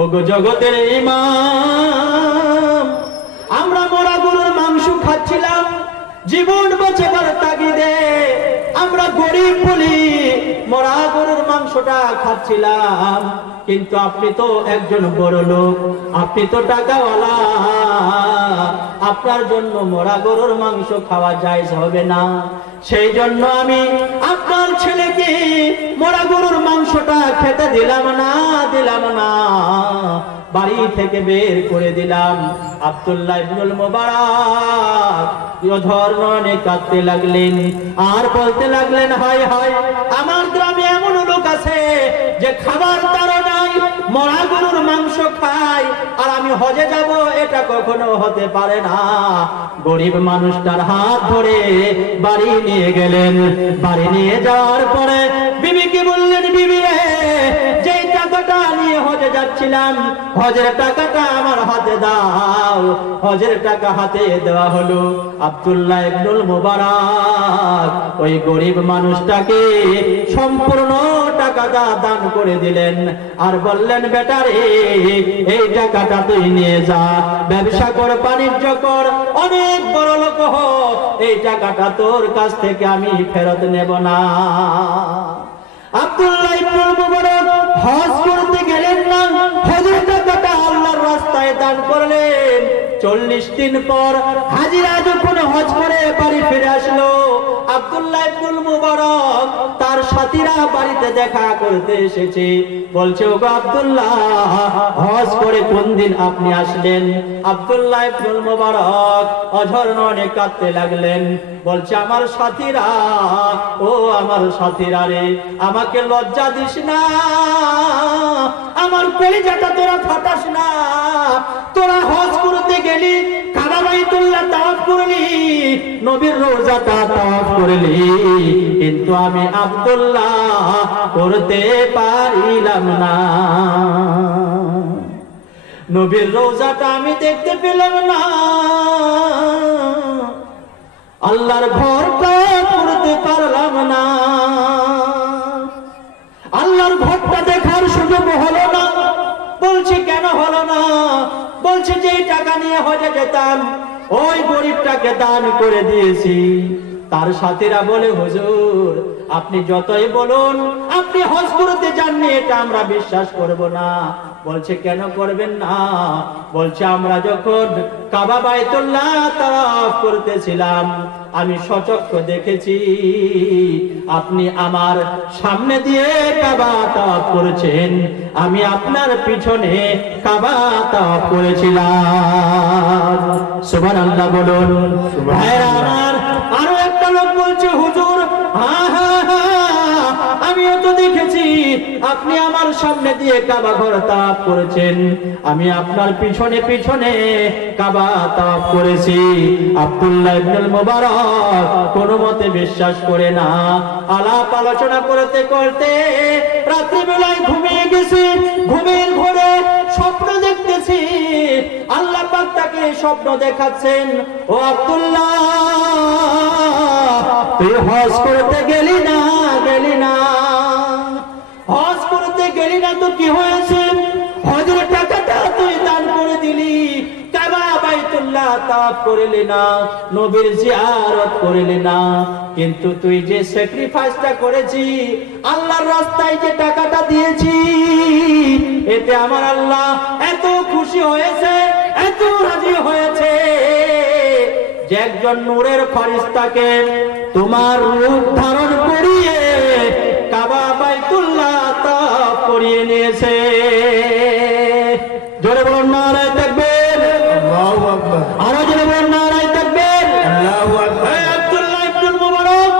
ওগো জগতের ইমাম, আমরা মরা গরুর মাংস খাচ্ছিলাম জীবন বাঁচাবার তাগিদে। আমরা গরিব বলি মরা গরুর মাংসটা খাচ্ছিলাম, কিন্তু আপনি তো একজন বড় লোক, আপনি তো টাকাওয়ালা, আপনার জন্য মরা গরুর মাংস খাওয়া জায়েজ হবে না। সেই জন্য আমি আপনার ছেলেকে মরা গরুর মাংসটা খেতে দিলাম না, বাড়ি থেকে বের করে দিলাম। আব্দুল্লাহ ইবনুল মুবারক ধর্মনে কাঁদতে লাগলেন আর বলতে লাগলেন, হায় হায়, আমার গ্রামে এমন লোক আছে যে খাবার তারও নাই, মরা গরুর মাংস খায়, আর আমি হজে যাব, এটা কখনো হতে পারে না। গরিব মানুষটার হাত ধরে বাড়ি নিয়ে গেলেন। বাড়ি নিয়ে যাওয়ার পরে বিবিকে বললেন, বিবি রে, যেই টাকাটা নিয়ে হজে যাচ্ছিলাম, হজের টাকাটা আমার হাতে দাও। হজের টাকা হাতে দেওয়া হলো। আব্দুল্লাহ ইবনুল মুবারক ওই গরিব মানুষটাকে সম্পূর্ণ টাকাটা দান করে দিলেন আর বললেন, বেটা রে, এই টাকাটা তুই নিয়ে যা, ব্যবসা কর, বাণিজ্য কর, অনেক বড় লোক হ, এই টাকাটা তোর কাছ থেকে আমি ফেরত নেব না। আব্দুল্লাহ ইবনুল মুবারক হজ করতে গেলেন না, হজের টাকাটা আল্লাহর রাস্তায় দান করলেন। 40 দিন পর হাজিরা যখন হজ করে বাড়ি ফিরে আসলো, আব্দুল্লাহ ইবনুল মুবারক তার সাথীরা বাড়িতে দেখা করতে এসেছে। বলছে, ওগো আব্দুল্লাহ, হজ করে কোন দিন আপনি আসলেন? আব্দুল্লাহ ইবনুল মুবারক অঝর নয়নে কাঁদতে লাগলেন। বলছে, আমার সাথীরা, ও আমার সাথীরা রে, আমাকে লজ্জা দিস না, আমার কলিজাটা তোরা ফাটাস না। তোরা হজ করতে গেলি, কাবা বাইতুল্লাহ তাওয়াফ করলি, নবীর রওজাটা তাওয়াফ করলি, কিন্তু আমি আব্দুল্লাহ করতে পারিলাম না। নবীর রওজাটা আমি দেখতে পেলাম না, আল্লাহর ঘরটা করতে পারলাম না, আল্লাহর ঘরটা দেখার সুযোগ হলো না। বলছে, কেন হলো না? বলছে, যে টাকা নিয়ে হজে যেতাম ওই গরিবটাকে দান করে দিয়েছি। তার সাথীরা বলে, হুজুর, আপনি যতই বলুন আপনি হজ করতে যাননি, এটা আমরা বিশ্বাস করব না। বলছে, কেন করবেন না? বলছে, আমরা যখন কাবা বাইতুল্লাহ তাওয়াফ করতেছিলাম, আমি সচক্ষে দেখেছি আপনি আমার সামনে দিয়ে কাবা তাওয়াফ করেছেন, আমি আপনার পিছনে কাবা তাওয়াফ করেছিলাম। সুবহানাল্লাহ বলুন। ভাইরা আমার, আরো একটা লোক বলছে, হুজুর, আমিও তো দেখেছি আপনি আমার সামনে দিয়ে কাবা ঘর তাওয়াফ করেছেন, আমি আপনার পিছনে পিছনে কাবা তাওয়াফ করেছি। আব্দুল্লাহ ইবনুল মুবারক কোনো মতে বিশ্বাস করে না। আলাপ আলোচনা করতে করতে রাত্রি বেলায় ঘুমিয়ে গেছে। ঘুমের ঘরে স্বপ্ন দেখতেছি, আল্লাহ পাক তাকে স্বপ্ন দেখাচ্ছেন, ও আব্দুল্লাহ, তুই হজ করতে গেলি না, হজ করতে গেলি না তো কি হয়েছে? হজের টাকাটা তুই দান করে দিলি, কাবা বাইতুল্লাহ তাওয়াফ করে করিলি না, নবীর জিয়ারত করিলি না, কিন্তু তুই যে স্যাক্রিফাইসটা করেছি, আল্লাহর রাস্তায় যে টাকাটা দিয়েছি, এতে আমার আল্লাহ এত খুশি হয়েছে, এত রাজি হয়েছে যে একজন নূরের ফেরেশতাকে তোমার রূপ ধারণ করিয়ে কাবা বাইতুল্লাহ তাওয়াফ করিয়ে নিয়েছে। জোরে বলুন নারায়ে তাকবীর, আল্লাহু আকবার। আরো জোরে বলুন নারায়ে তাকবীর, আল্লাহু আকবার। হে আব্দুল্লাহ ইবনে মুবারক,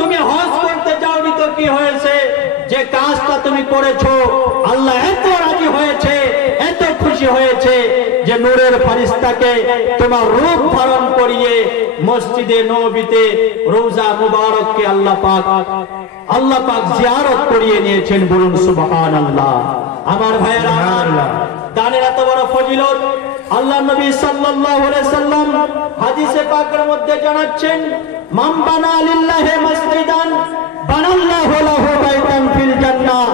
তুমি হজ করতে যাওনি তো কি হয়েছে? যে কাজটা তুমি করেছো আল্লাহ এত রাজি হয়েছে, এত খুশি হয়েছে যে নূরের ফেরেশতাকে তোমার রূপ ধারণ করিয়ে মসজিদে নববীতে রওজা মুবারককে আল্লাহ পাক জিয়ারত করিয়ে নিয়েছেন। বলুন সুবহানাল্লাহ। আমার ভাইয়েরা, দানের এত বড় ফজিলত আল্লাহ নবী সাল্লাল্লাহু আলাইহি সাল্লাম হাদিসে পাকের মধ্যে জানাচ্ছেন, মান বানা লিল্লাহি মাসজিদান বানাল্লাহু লাহু বাইতান ফিল জান্নাহ।